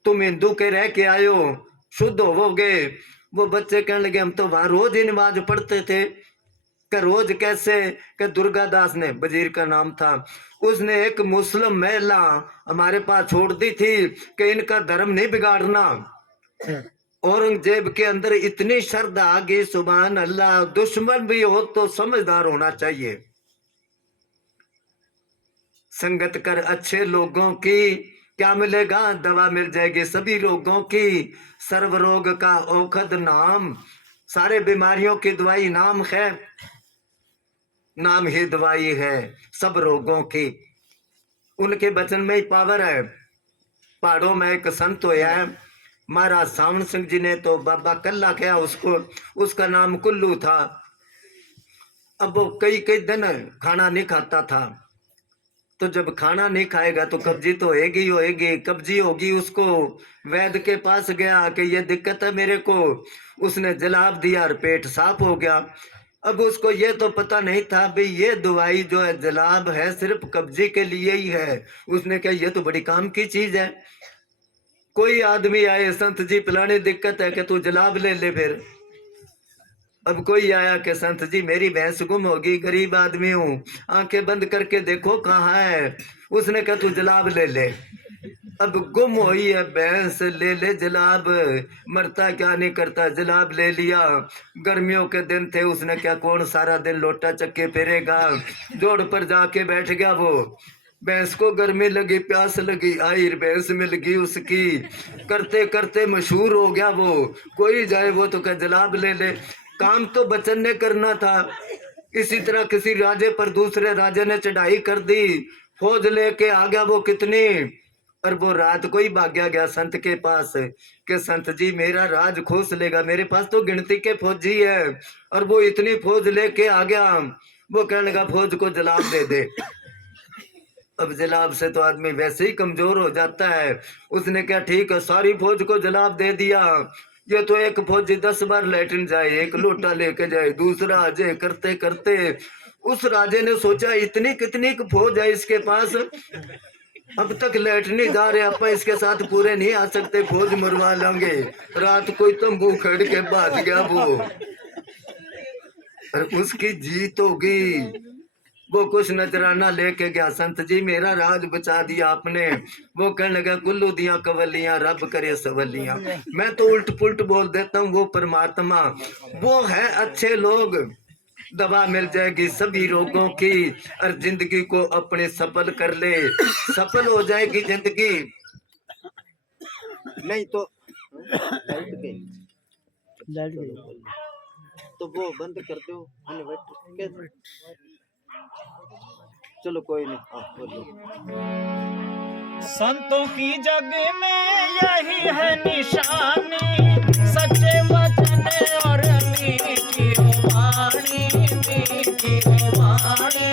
तुम हिंदू के रह के आयो, शुद्ध होवोगे। वो बच्चे कहने लगे हम तो वहां रोज ही नमाज पढ़ते थे। कि रोज कैसे? कि दुर्गादास ने, वजीर का नाम था, उसने एक मुस्लिम महिला हमारे पास छोड़ दी थी कि इनका धर्म नहीं बिगाड़ना। औरंगजेब के अंदर इतनी श्रद्धा आ गई, सुभान अल्लाह। दुश्मन भी हो तो समझदार होना चाहिए। संगत कर अच्छे लोगों की, क्या मिलेगा? दवा मिल जाएगी सभी रोगों की। सर्व रोग का औषध नाम, सारे बीमारियों की दवाई नाम है, नाम ही दवाई है सब रोगों की। उनके वचन में ही पावर है। पहाड़ों में एक संत होया है महाराज सावन सिंह जी ने, तो बाबा कल्ला क्या उसको, उसका नाम कुल्लू था। अब वो कई कई दिन खाना नहीं खाता था। तो जब खाना नहीं खाएगा तो कब्जी तो होएगी ही होएगी, कब्जी होगी। उसको वैद्य के पास गया कि ये दिक्कत है मेरे को। उसने जलाब दिया और पेट साफ हो गया। अब उसको ये तो पता नहीं था भाई ये दवाई जो है जलाब है सिर्फ कब्जे के लिए ही है। उसने कहा ये तो बड़ी काम की चीज है। कोई आदमी आए संत जी पिलाने दिक्कत है कि तू जलाब ले ले। फिर अब कोई आया कि संत जी मेरी भैंस गुम होगी, गरीब आदमी हूँ, आंखें बंद करके देखो कहाँ है। उसने कहा तू जलाब ले ले। अब गुम हुई है भैंस, ले ले जलाब, मरता क्या नहीं करता, जलाब ले लिया। गर्मियों के दिन थे, उसने क्या कौन सारा दिन लोटा चक्के फेरेगा। जोड़ पर जाके बैठ गया वो। भैंस को गर्मी लगी, प्यास लगी, आई भैंस मिल गई उसकी। करते करते मशहूर हो गया वो। कोई जाए वो तो क्या जलाब ले ले। काम तो बचन ने करना था। इसी तरह किसी राजे पर दूसरे राजे ने चढ़ाई कर दी, फौज लेके आ गया वो कितनी, और वो रात को ही भाग्या गया संत के पास कि संत जी मेरा राज खोस लेगा, मेरे पास तो गिनती के फौजी है। और वो इतनी फौज लेके आ गया। वो कहने लगा फौज को जलाब दे दे। अब जलाब से तो आदमी वैसे ही कमजोर हो जाता है। उसने क्या ठीक है, सारी फौज को जलाब दे दिया। ये तो एक फौजी 10 बार लैट्रिन जाए, एक लोटा लेके जाए, दूसरा आ जाए, करते करते उस राजे ने सोचा इतनी कितनी फौज है इसके पास, अब तक लैट्रिन जा रहे, आप इसके साथ पूरे नहीं आ सकते, फौज मरवा लेंगे। रात को तंबू खड़ के भाग गया वो, और उसकी जीत होगी। वो कुछ नजराना लेके गया, संत जी मेरा राज बचा दिया आपने। वो कहने लगा कुल्लू दिया कवलियां रब करे सवलियां, मैं तो उल्ट पुल्ट बोल देता हूँ। वो परमात्मा वो है अच्छे लोग, दवा मिल जाएगी सभी रोगों की, और जिंदगी को अपने सफल कर ले, सफल हो जाएगी जिंदगी। नहीं तो तो वो बंद कर दो। चलो कोई नहीं, आप बोलो। संतों की जग में यही है निशानी, सच्चे वचन और मीठी वाणी, मीठी वाणी।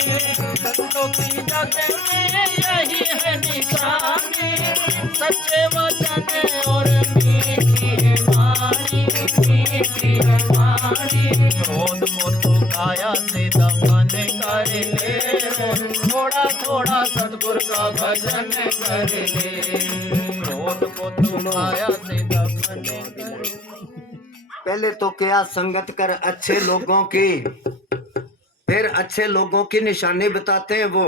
संतों की जग में यही है निशानी, सच्चे वचन और मीठी वाणी, मीठी वाणी। क्रोध को तो काया से दफन कर ले, थोड़ा थोड़ा सतगुर का भजन कर ले। क्रोध को तो काया से दफन कर ले। पहले तो क्या संगत कर अच्छे लोगों की, फिर अच्छे लोगों की निशानी बताते हैं वो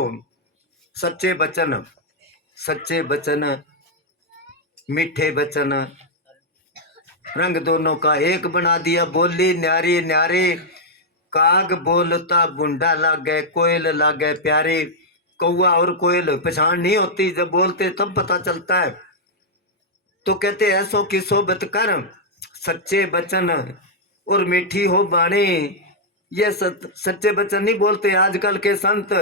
सच्चे वचन, सच्चे वचन, मीठे वचन, रंग दोनों का एक बना दिया। बोली न्यारी न्यारी, काग बोलता बुंडा लागे, कोयल लागे प्यारी। कौआ और कोयल पहचान नहीं होती, जब बोलते तब पता चलता है। तो कहते ऐसो की सोबत कर, सच्चे वचन और मीठी हो बाणी। ये सच्चे वचन नहीं बोलते आजकल के संत।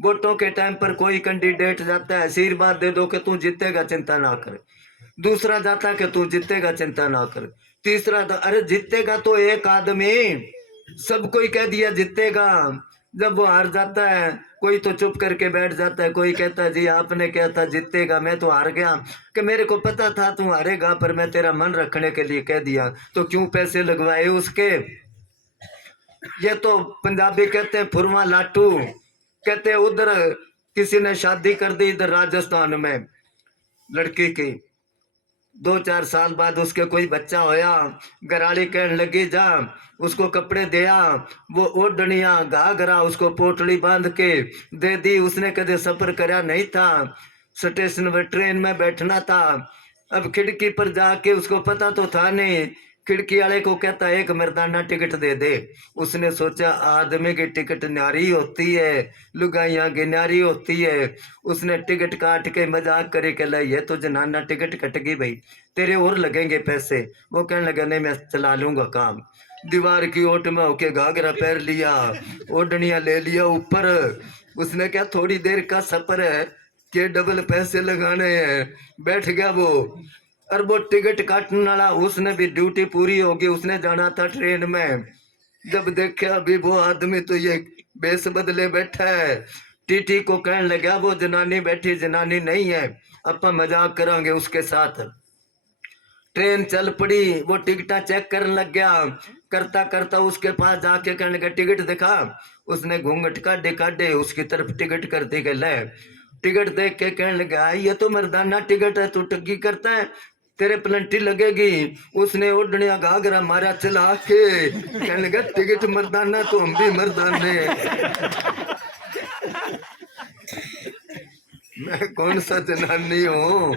वोटों के टाइम पर कोई कैंडिडेट जाता है, आशीर्वाद दे दो कि तू जीतेगा चिंता ना कर। दूसरा जाता है कि तू जीतेगा चिंता ना कर। तीसरा अरे जीतेगा तो एक आदमी, सब कोई कह दिया जीतेगा। जब वो हार जाता है कोई तो चुप करके बैठ जाता है, कोई कहता जी आपने क्या था जीतेगा, मैं तो हार गया। कि मेरे को पता था तू हारेगा, पर मैं तेरा मन रखने के लिए कह दिया, तो क्यों पैसे लगवाए उसके। ये तो पंजाबी कहते हैं फुरवा लाटू। कहते हैं उधर किसी ने शादी कर दी इधर राजस्थान में लड़की की, 2-4 साल बाद उसके कोई बच्चा होया। गराली कहने लगी जा उसको कपड़े दिया, वो ओढ़निया घाघरा उसको पोटली बांध के दे दी। उसने कदे सफर करा नहीं था, स्टेशन पर ट्रेन में बैठना था। अब खिड़की पर जाके उसको पता तो था नहीं, खिड़की वाले को कहता एक मर्दाना टिकट दे दे। उसने सोचा आदमी की टिकट न्यारी होती है, लुगाइयां की न्यारी होती है। उसने टिकट काट के मजाक करे के लाई ये तो जनाना टिकट कट गई भाई, तेरे और लगेंगे पैसे। वो कहने लगा नहीं मैं चला लूंगा काम। दीवार की ओट में होके घाघरा पैर लिया, ओढ़निया ले लिया ऊपर। उसने क्या थोड़ी देर का सफर है के डबल पैसे लगाने हैं, बैठ गया वो। और वो टिकट काटने वाला उसने भी ड्यूटी पूरी होगी, उसने जाना था ट्रेन में। जब देखा अभी वो आदमी तो ये बेस बदले बैठा है, टीटी को कहने लगा वो जनानी बैठी जनानी नहीं है, अपन मजाक करांगे उसके साथ। ट्रेन चल पड़ी, वो टिकटा चेक करने लग गया। करता करता उसके पास जाके कहने लगा टिकट दिखा। उसने घूंघट काटे काटे उसकी तरफ टिकट करते गए। टिकट देख के कहने लगा ये तो मर्दाना टिकट है, तू टग्गी करता है, तेरे पलंटी लगेगी। उसने ओढ़निया घाघरा मारा चला के, कहने लगा टिकट मर्दाना तो हम भी मर्दाने। मैं कौन सा जनानी हूँ।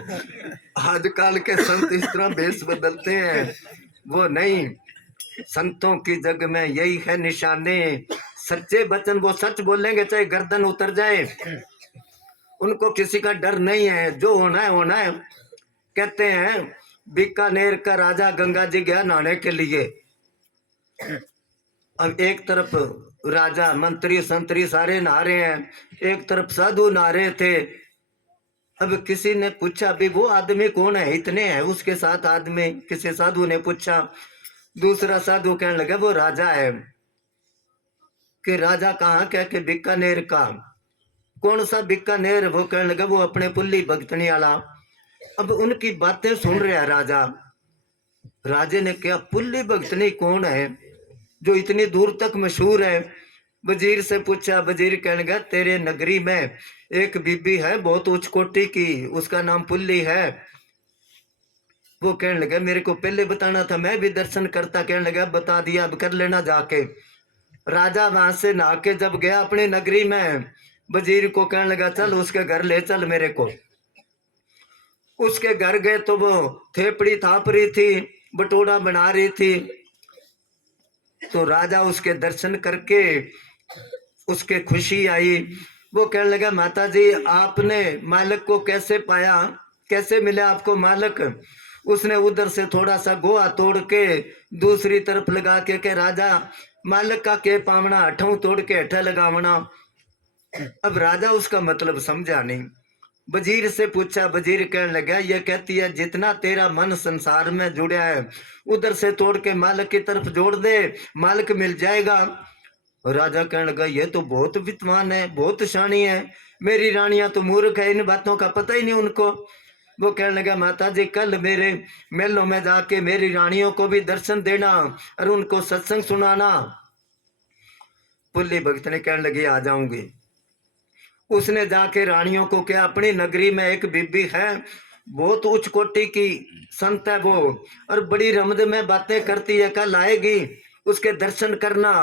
आजकल के संत इस तरह भेष बदलते हैं, वो नहीं। संतों की जग में यही है निशाने, सच्चे वचन, वो सच बोलेंगे चाहे गर्दन उतर जाए, उनको किसी का डर नहीं है, जो होना है होना है। कहते हैं बीकानेर का राजा गंगा जी गया नहाने के लिए। अब एक तरफ राजा मंत्री संतरी सारे नहा रहे हैं, एक तरफ साधु नहा रहे थे। अब किसी ने पूछा भी वो आदमी कौन है, इतने हैं उसके साथ आदमी, किसी साधु ने पूछा। दूसरा साधु कहने लगा वो राजा है। कि राजा कहाँ, कह के बीकानेर का। कौन सा बीकानेर, वो कहने लगा वो अपने पुल्ली भगतनी वाला। अब उनकी बातें सुन रहा राजा। राजे ने कहा पुल्ली भगतनी कौन है जो इतनी दूर तक मशहूर है। वजीर से पूछा, वजीर कहने लगा तेरे नगरी में एक बीबी है बहुत उच्च कोटि की, उसका नाम पुल्ली है। वो कहने लगा मेरे को पहले बताना था, मैं भी दर्शन करता। कहने लगा बता दिया, अब कर लेना जाके। राजा वहां से नहा के जब गया अपनी नगरी में, वजीर को कहने लगा चल उसके घर ले चल मेरे को। उसके घर गए तो वो थेपड़ी थाप रही थी, बटोड़ा बना रही थी। तो राजा उसके दर्शन करके उसके खुशी आई। वो कहने लगा माता जी आपने मालिक को कैसे पाया, कैसे मिले आपको मालिक। उसने उधर से थोड़ा सा गोहा तोड़ के दूसरी तरफ लगा के राजा मालिक का के पावना, हठों तोड़ के हठा लगावना। अब राजा उसका मतलब समझा नहीं। वजीर से पूछा, वजीर कहने लगा ये कहती है जितना तेरा मन संसार में जुड़ा है उधर से तोड़ के मालिक की तरफ जोड़ दे, मालिक मिल जाएगा। राजा कहने लगा ये तो बहुत विद्वान है, बहुत शानी है, मेरी रानियां तो मूर्ख है, इन बातों का पता ही नहीं उनको। वो कहने लगा माता जी कल मेरे मेलों में जाके मेरी रानियों को भी दर्शन देना और उनको सत्संग सुनाना। पुल्ली भगत ने कहने लगी आ जाऊंगी। उसने जाके रानियों को क्या, अपनी नगरी में एक बीबी है बहुत उच्च कोटि की संत है वो, और बड़ी रमद में बातें करती है, कल आएगी, उसके दर्शन करना,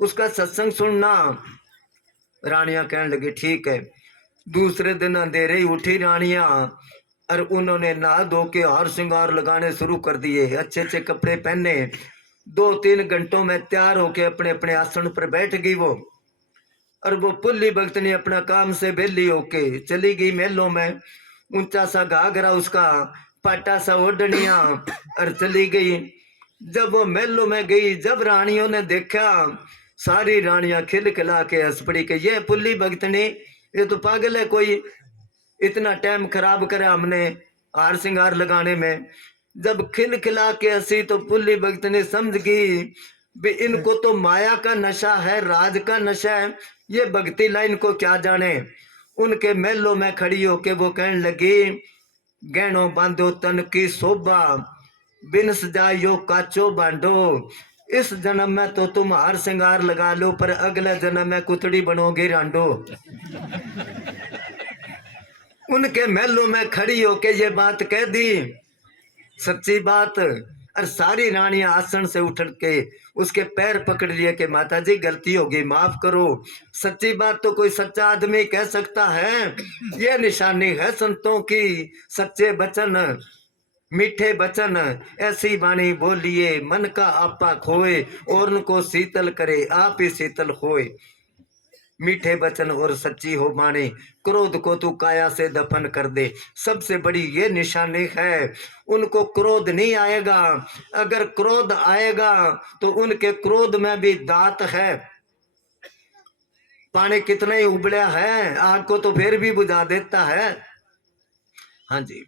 उसका सत्संग सुनना। रानियां कहने लगी ठीक है। दूसरे दिन अंधेरे ही उठी रानियां और उन्होंने नहा धो के हार श्रृंगार लगाने शुरू कर दिए, अच्छे अच्छे कपड़े पहने। 2-3 घंटों में तैयार होके अपने अपने आसन पर बैठ गई वो। और वो पुल्ली भगत ने अपना काम से बेली होके चली गई मेलों में। ऊंचा सा घाघरा उसका, पाटा सा ओढ़निया, और चली गई। जब वो मेलों में गई, जब रानियों ने देखा, सारी रानियां खिलखिला के हंस पड़ी कि ये पुल्ली भगतनी ये तो पागल है कोई, इतना टाइम खराब करा हमने हार श्रृंगार लगाने में। जब खिलखिला के हंसी तो पुल्ली भगतनी समझ गई भी इनको तो माया का नशा है, राज का नशा है, ये भक्ति लाइन को क्या जाने। उनके मेलों में खड़ी होके वो कहने लगी गहनों बांधो तन की शोभा, बिन सजायो काचो बांधो। इस जन्म में तो तुम हार श्रृंगार लगा लो पर अगले जन्म में कुतड़ी बनोगे रांडो। उनके मेलों में खड़ी होके ये बात कह दी, सच्ची बात। और सारी रानियां आसन से उठ के उसके पैर पकड़ लिए कि माता जी गलती होगी माफ करो। सच्ची बात तो कोई सच्चा आदमी कह सकता है, ये निशानी है संतों की, सच्चे वचन मीठे बचन, ऐसी वाणी बोलिए मन का आपा खोए, और उनको शीतल करे आप ही शीतल होए। मीठे बचन और सच्ची हो वाणी, क्रोध को तू काया से दफन कर दे। सबसे बड़ी ये निशानी है, उनको क्रोध नहीं आएगा। अगर क्रोध आएगा तो उनके क्रोध में भी दांत है। पानी कितना ही उबड़ा है, आग को तो फिर भी बुझा देता है। हाँ जी।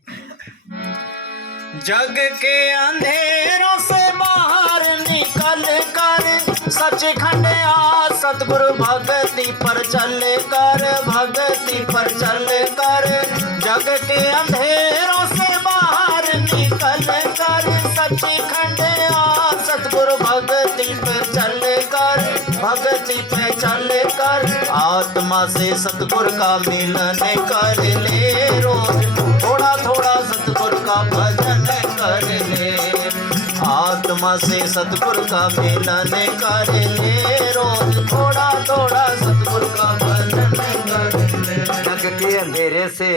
जग के अंधेरों से बाहर निकल कर सचखंड आ सतगुरु भक्ति पर चल कर, भक्ति पर चल कर। जग के अंधेरों से बाहर निकल कर सचखंड आ सतगुरु भक्ति पर चल कर, भक्ति पे चल कर। आत्मा से सतगुरु का मिलन कर ले रोज, थोड़ा थोड़ा सतगुरु का भजन कर ले। आत्मा से सतगुरु का मिलन कर ले रोज, थोड़ा थोड़ा सतगुरु का भजन कर ले। जग के अंधेरे से,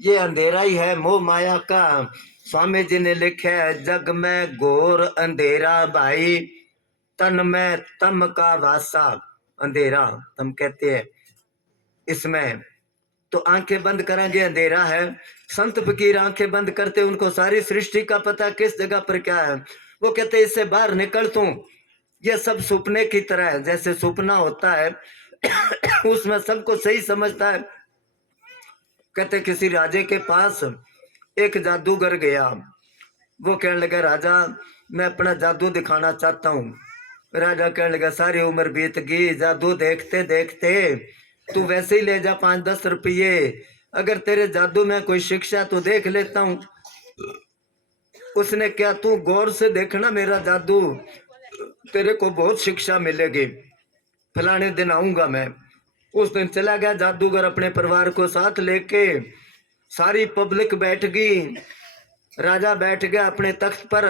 ये अंधेरा ही है मोह माया का। स्वामी जी ने लिखा है जग में घोर अंधेरा भाई, तन में तम का वासा। अंधेरा तम कहते हैं इसमें, तो आंखें बंद करेंगे अंधेरा है। संत फकीर आंखें बंद करते, उनको सारी सृष्टि का पता किस जगह पर क्या है। वो कहते इससे बाहर निकल तू, ये सब सपने की तरह है। जैसे सपना होता है उसमें सबको सही समझता है, कहते किसी राजे के पास एक जादूगर गया। वो कहने लगा, राजा मैं अपना जादू दिखाना चाहता हूँ। राजा कहने लगा, सारी उम्र बीत गई, जादू देखते देखते तू वैसे ही ले जा 5-10 रुपये, अगर तेरे जादू में कोई शिक्षा तो देख लेता हूँ। उसने क्या, तू गौर से देखना मेरा जादू, तेरे को बहुत शिक्षा मिलेगी, फलाने दिन आऊंगा मैं। उस दिन चला गया जादूगर अपने परिवार को साथ लेके। सारी पब्लिक बैठ गई, राजा बैठ गया अपने तख्त पर।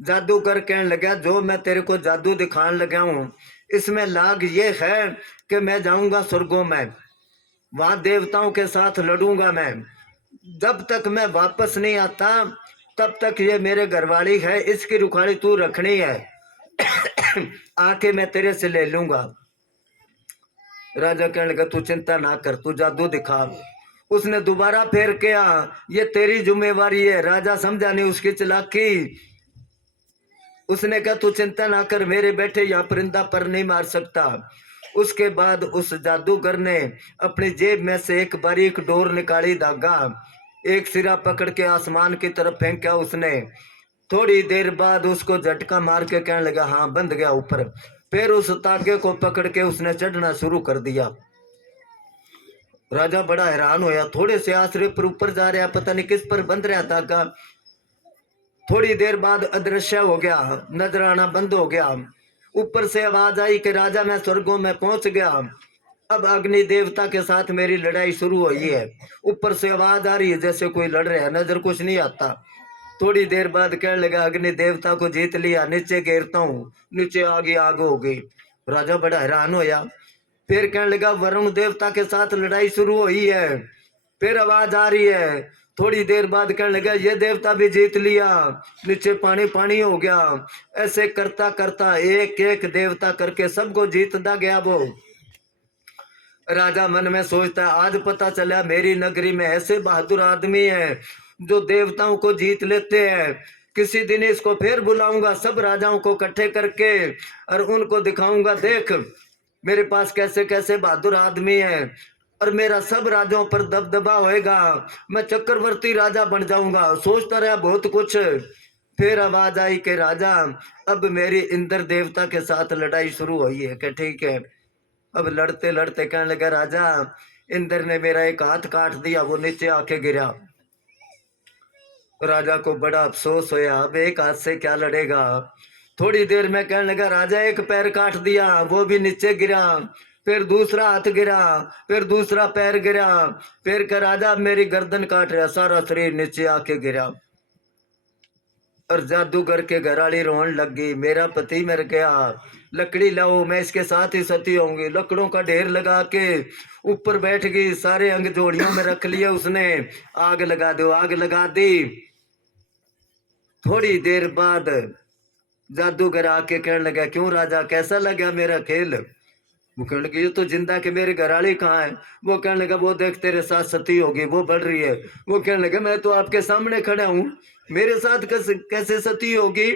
जादूगर कहने लगा, जो मैं तेरे को जादू दिखाने लगा हूं इसमें लाग ये है कि मैं जाऊंगा स्वर्गों में, वहां देवताओं के साथ लड़ूंगा मैं। जब तक मैं वापस नहीं आता तब तक ये मेरे घरवाली है, इसकी रुखाड़ी तू रखनी है, आके मैं तेरे से ले लूंगा। राजा कहने लगा, तू चिंता ना कर, तू जादू दिखा। उसने दोबारा फेर किया, ये तेरी जिम्मेवारी है। राजा समझा नहीं उसकी चालाकी। उसने कहा, तू चिंता ना कर, मेरे बैठे यहाँ परिंदा पर नहीं मार सकता। उसके बाद उस जादूगर ने अपनी जेब में से एक बारीक डोर निकाली, धागा, एक सिरा पकड़ के आसमान की तरफ फेंका उसने। थोड़ी देर बाद उसको झटका मार के कहने लगा, हाँ बंध गया ऊपर। फिर उस तागे को पकड़ के उसने चढ़ना शुरू कर दिया। राजा बड़ा हैरान होया, थोड़े से आसरे पर ऊपर जा रहा, पता नहीं किस पर बंध रहा तागा। थोड़ी देर बाद अदृश्य हो गया, नजर आना बंद हो गया। ऊपर से आवाज आई कि राजा मैं स्वर्गों में पहुंच गया, अब अग्नि देवता के साथ मेरी लड़ाई शुरू हुई है। ऊपर से आवाज आ रही है जैसे कोई लड़ रहा है, नजर कुछ नहीं आता। थोड़ी देर बाद कहने लगा, अग्नि देवता को जीत लिया, नीचे गिरता हूँ। नीचे आग हो गई। राजा बड़ा हैरान होया। फिर कहने लगा, वरुण देवता के साथ लड़ाई शुरू हुई है। फिर आवाज आ रही है। थोड़ी देर बाद कहने लगा, ये देवता भी जीत लिया, नीचे पानी पानी हो गया। ऐसे करता करता एक एक देवता करके सबको जीतता गया वो। राजा मन में सोचता है, आज पता चला मेरी नगरी में ऐसे बहादुर आदमी हैं जो देवताओं को जीत लेते हैं। किसी दिन इसको फिर बुलाऊंगा, सब राजाओं को इकट्ठे करके, और उनको दिखाऊंगा, देख मेरे पास कैसे कैसे बहादुर आदमी हैं, और मेरा सब राजाओं पर दबदबा होएगा, मैं चक्रवर्ती राजा बन जाऊंगा। सोचता रहा बहुत कुछ। फिर आवाज आई कि राजा अब मेरी इंद्र देवता के साथ लड़ाई शुरू हुई है। कि ठीक है। अब लड़ते लड़ते कहने लगा, राजा इंद्र ने मेरा एक हाथ काट दिया, वो नीचे आके गिरा। राजा को बड़ा अफसोस होया, अब एक हाथ से क्या लड़ेगा। थोड़ी देर में कहने लगा, राजा एक पैर काट दिया, वो भी नीचे गिरा। फिर दूसरा हाथ गिरा, फिर दूसरा पैर गिरा। फिर कहा, राजा मेरी गर्दन काट रहा, सारा शरीर नीचे आके गिरा। और जादूगर के घराली रोने लग गई, मेरा पति मर गया, लकड़ी लाओ, मैं इसके साथ ही सती होंगी। लकड़ों का ढेर लगा के ऊपर बैठ गई, सारे अंग जोड़ियों में रख लिए उसने। आग लगा दो, आग लगा दी। थोड़ी देर बाद जादूगर आके कहने लगा, क्यों राजा कैसा लगा मेरा खेल। वो कहने लगे, ये तो जिंदा के मेरे घराली कहाँ है। वो कहने लगा, वो देख तेरे साथ सती होगी, वो बढ़ रही है। वो कहने लगा, मैं तो आपके सामने खड़ा हूँ, मेरे साथ कैसे सती होगी,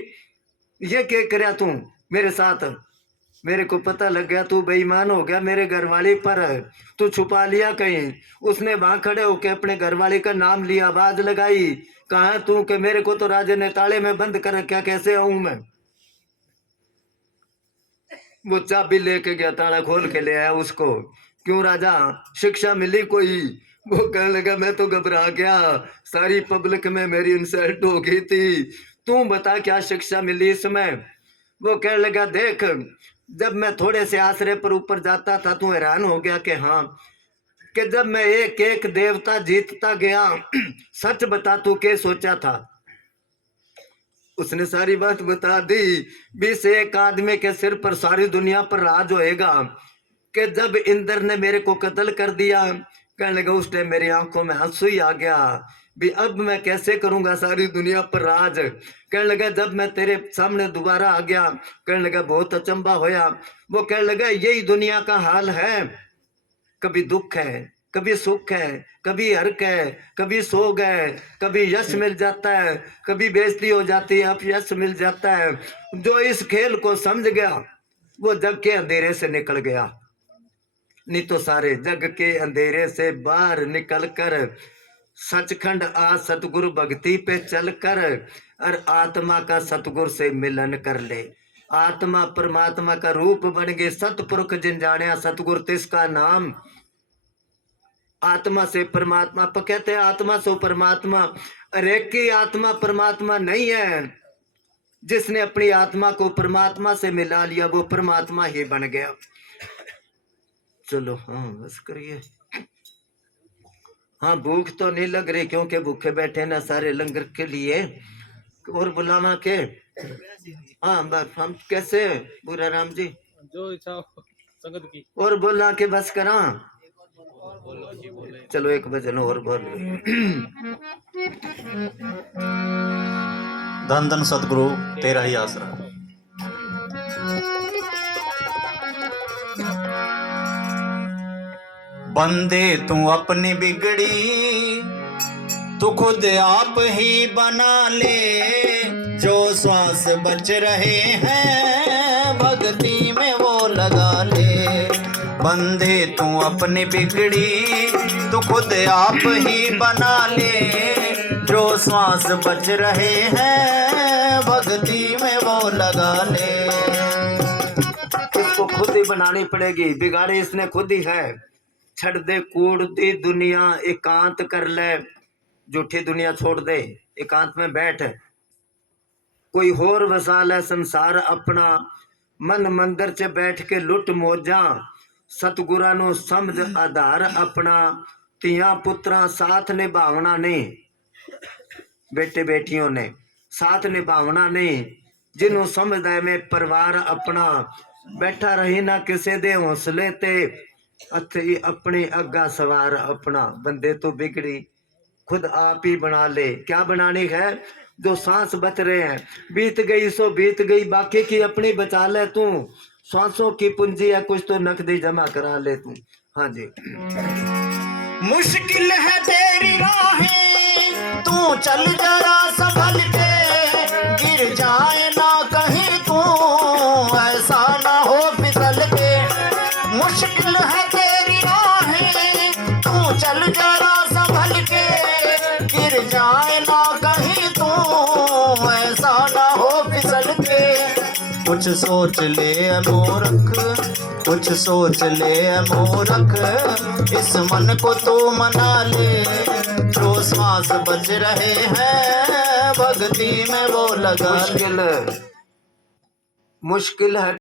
ये क्या कर तू मेरे साथ। मेरे को पता लग गया तू बेईमान हो गया मेरे घरवाली पर, तू छुपा लिया कहीं। उसने वहां खड़े होके अपने घरवाली का नाम लिया, आवाज लगाई, कहा तू कि मेरे को तो राजा ने ताले में बंद कर रखा, कैसे आऊं मैं। वो चाबी लेके गया, ताला खोल के ले आया उसको। क्यों राजा शिक्षा मिली कोई। वो कहने लगा, मैं तो घबरा गया, सारी पब्लिक में मेरी इंसल्ट हो गई थी, तू बता क्या शिक्षा मिली इसमें। वो कहने लगा, देख जब मैं थोड़े से आसरे पर ऊपर जाता था तू हैरान हो गया कि हाँ, कि जब मैं एक एक देवता जीतता गया, सच बता तू क्या सोचा था। उसने सारी बात बता दी। 20 एक आदमी के सिर पर सारी दुनिया पर राज होएगा। कि जब इंद्र ने मेरे को कत्ल कर दिया, कहने लगा, उस टाइम मेरी आंखों में आंसू ही आ गया भी, अब मैं कैसे करूंगा सारी दुनिया पर राज। कहने लगा, जब मैं तेरे सामने दोबारा आ गया, कहने लगा बहुत अचंबा होया। वो कहने लगा, यही दुनिया का हाल है, कभी दुख है, कभी सुख है, कभी हर्क है, कभी सोग है, कभी यश मिल जाता है, कभी बेइज्जती हो जाती है, अपयश मिल जाता है। जो इस खेल को समझ गया वो जग के अंधेरे से निकल गया। नहीं तो सारे जग के अंधेरे से बाहर निकल कर सचखंड आ सतगुरु भक्ति पे चल कर और आत्मा का सतगुरु से मिलन कर ले। आत्मा परमात्मा का रूप बन गए, सतपुरुष जिन जाने सतगुरु तिसका नाम। आत्मा से परमात्मा पर कहते हैं आत्मा से परमात्मा, अरे की आत्मा परमात्मा नहीं है। जिसने अपनी आत्मा को परमात्मा से मिला लिया वो परमात्मा ही बन गया। चलो हाँ बस करिए। हाँ भूख तो नहीं लग रही क्योंकि भूखे बैठे ना सारे लंगर के लिए। और बुलावा के हाँ बस हम कैसे बुरा राम जी जो इच्छा हो संगत की। और बोला के बस करा। चलो एक भजन और बोल। धन धन सतगुरु तेरा ही आसरा। बंदे तू अपनी बिगड़ी तू खुद आप ही बना ले। जो श्वास बच रहे हैं भक्ति में वो लगा ले। बंदे तू अपनी बिगड़ी तू खुद आप ही बना ले। जो श्वास बच रहे हैं भक्ति में वो लगा ले। इसको खुद ही बनानी पड़ेगी, बिगाड़ी इसने खुद ही है। छड़ दे कूड़ दी दुनिया एकांत कर ले। झूठी दुनिया छोड़ दे, एकांत में बैठ। कोई होर वसा ले संसार अपना। मन मंदिर च बैठ के लुट मौजा। सतगुरां नू समझ आधार अपना। तियां पुत्रां साथ निभावना नहीं, बेटे बेटियों ने साथ निभावना नहीं। जिन्हों समझदा है मैं परिवार अपना। बैठा रही ना किसे दे हौसले ते। हथी अपने अग्गा सवार अपना। बंदे तो बिगड़ी खुद आप ही बना ले। क्या बनानी है? जो सांस बच रहे हैं, बीत गई सो बीत गई, बाकी की अपनी बचा ले तू। सांसों की पूंजी है कुछ तो नकदी जमा करा ले तू। हाँ जी। मुश्किल है तेरी राहें तू चल जरा संभल के। गिर जाए ना कहीं तू ऐसा ना हो फिसल के। मुश्किल है तेरी राहें तू चल जरा संभल के। गिर जाए ना कहीं तू ऐसा ना हो फिसल के। कुछ सोच ले मूर्ख कुछ सोच ले मूर्ख। इस मन को तू मना ले। जो श्वास बच रहे हैं भक्ति में वो लगा। मुश्किल है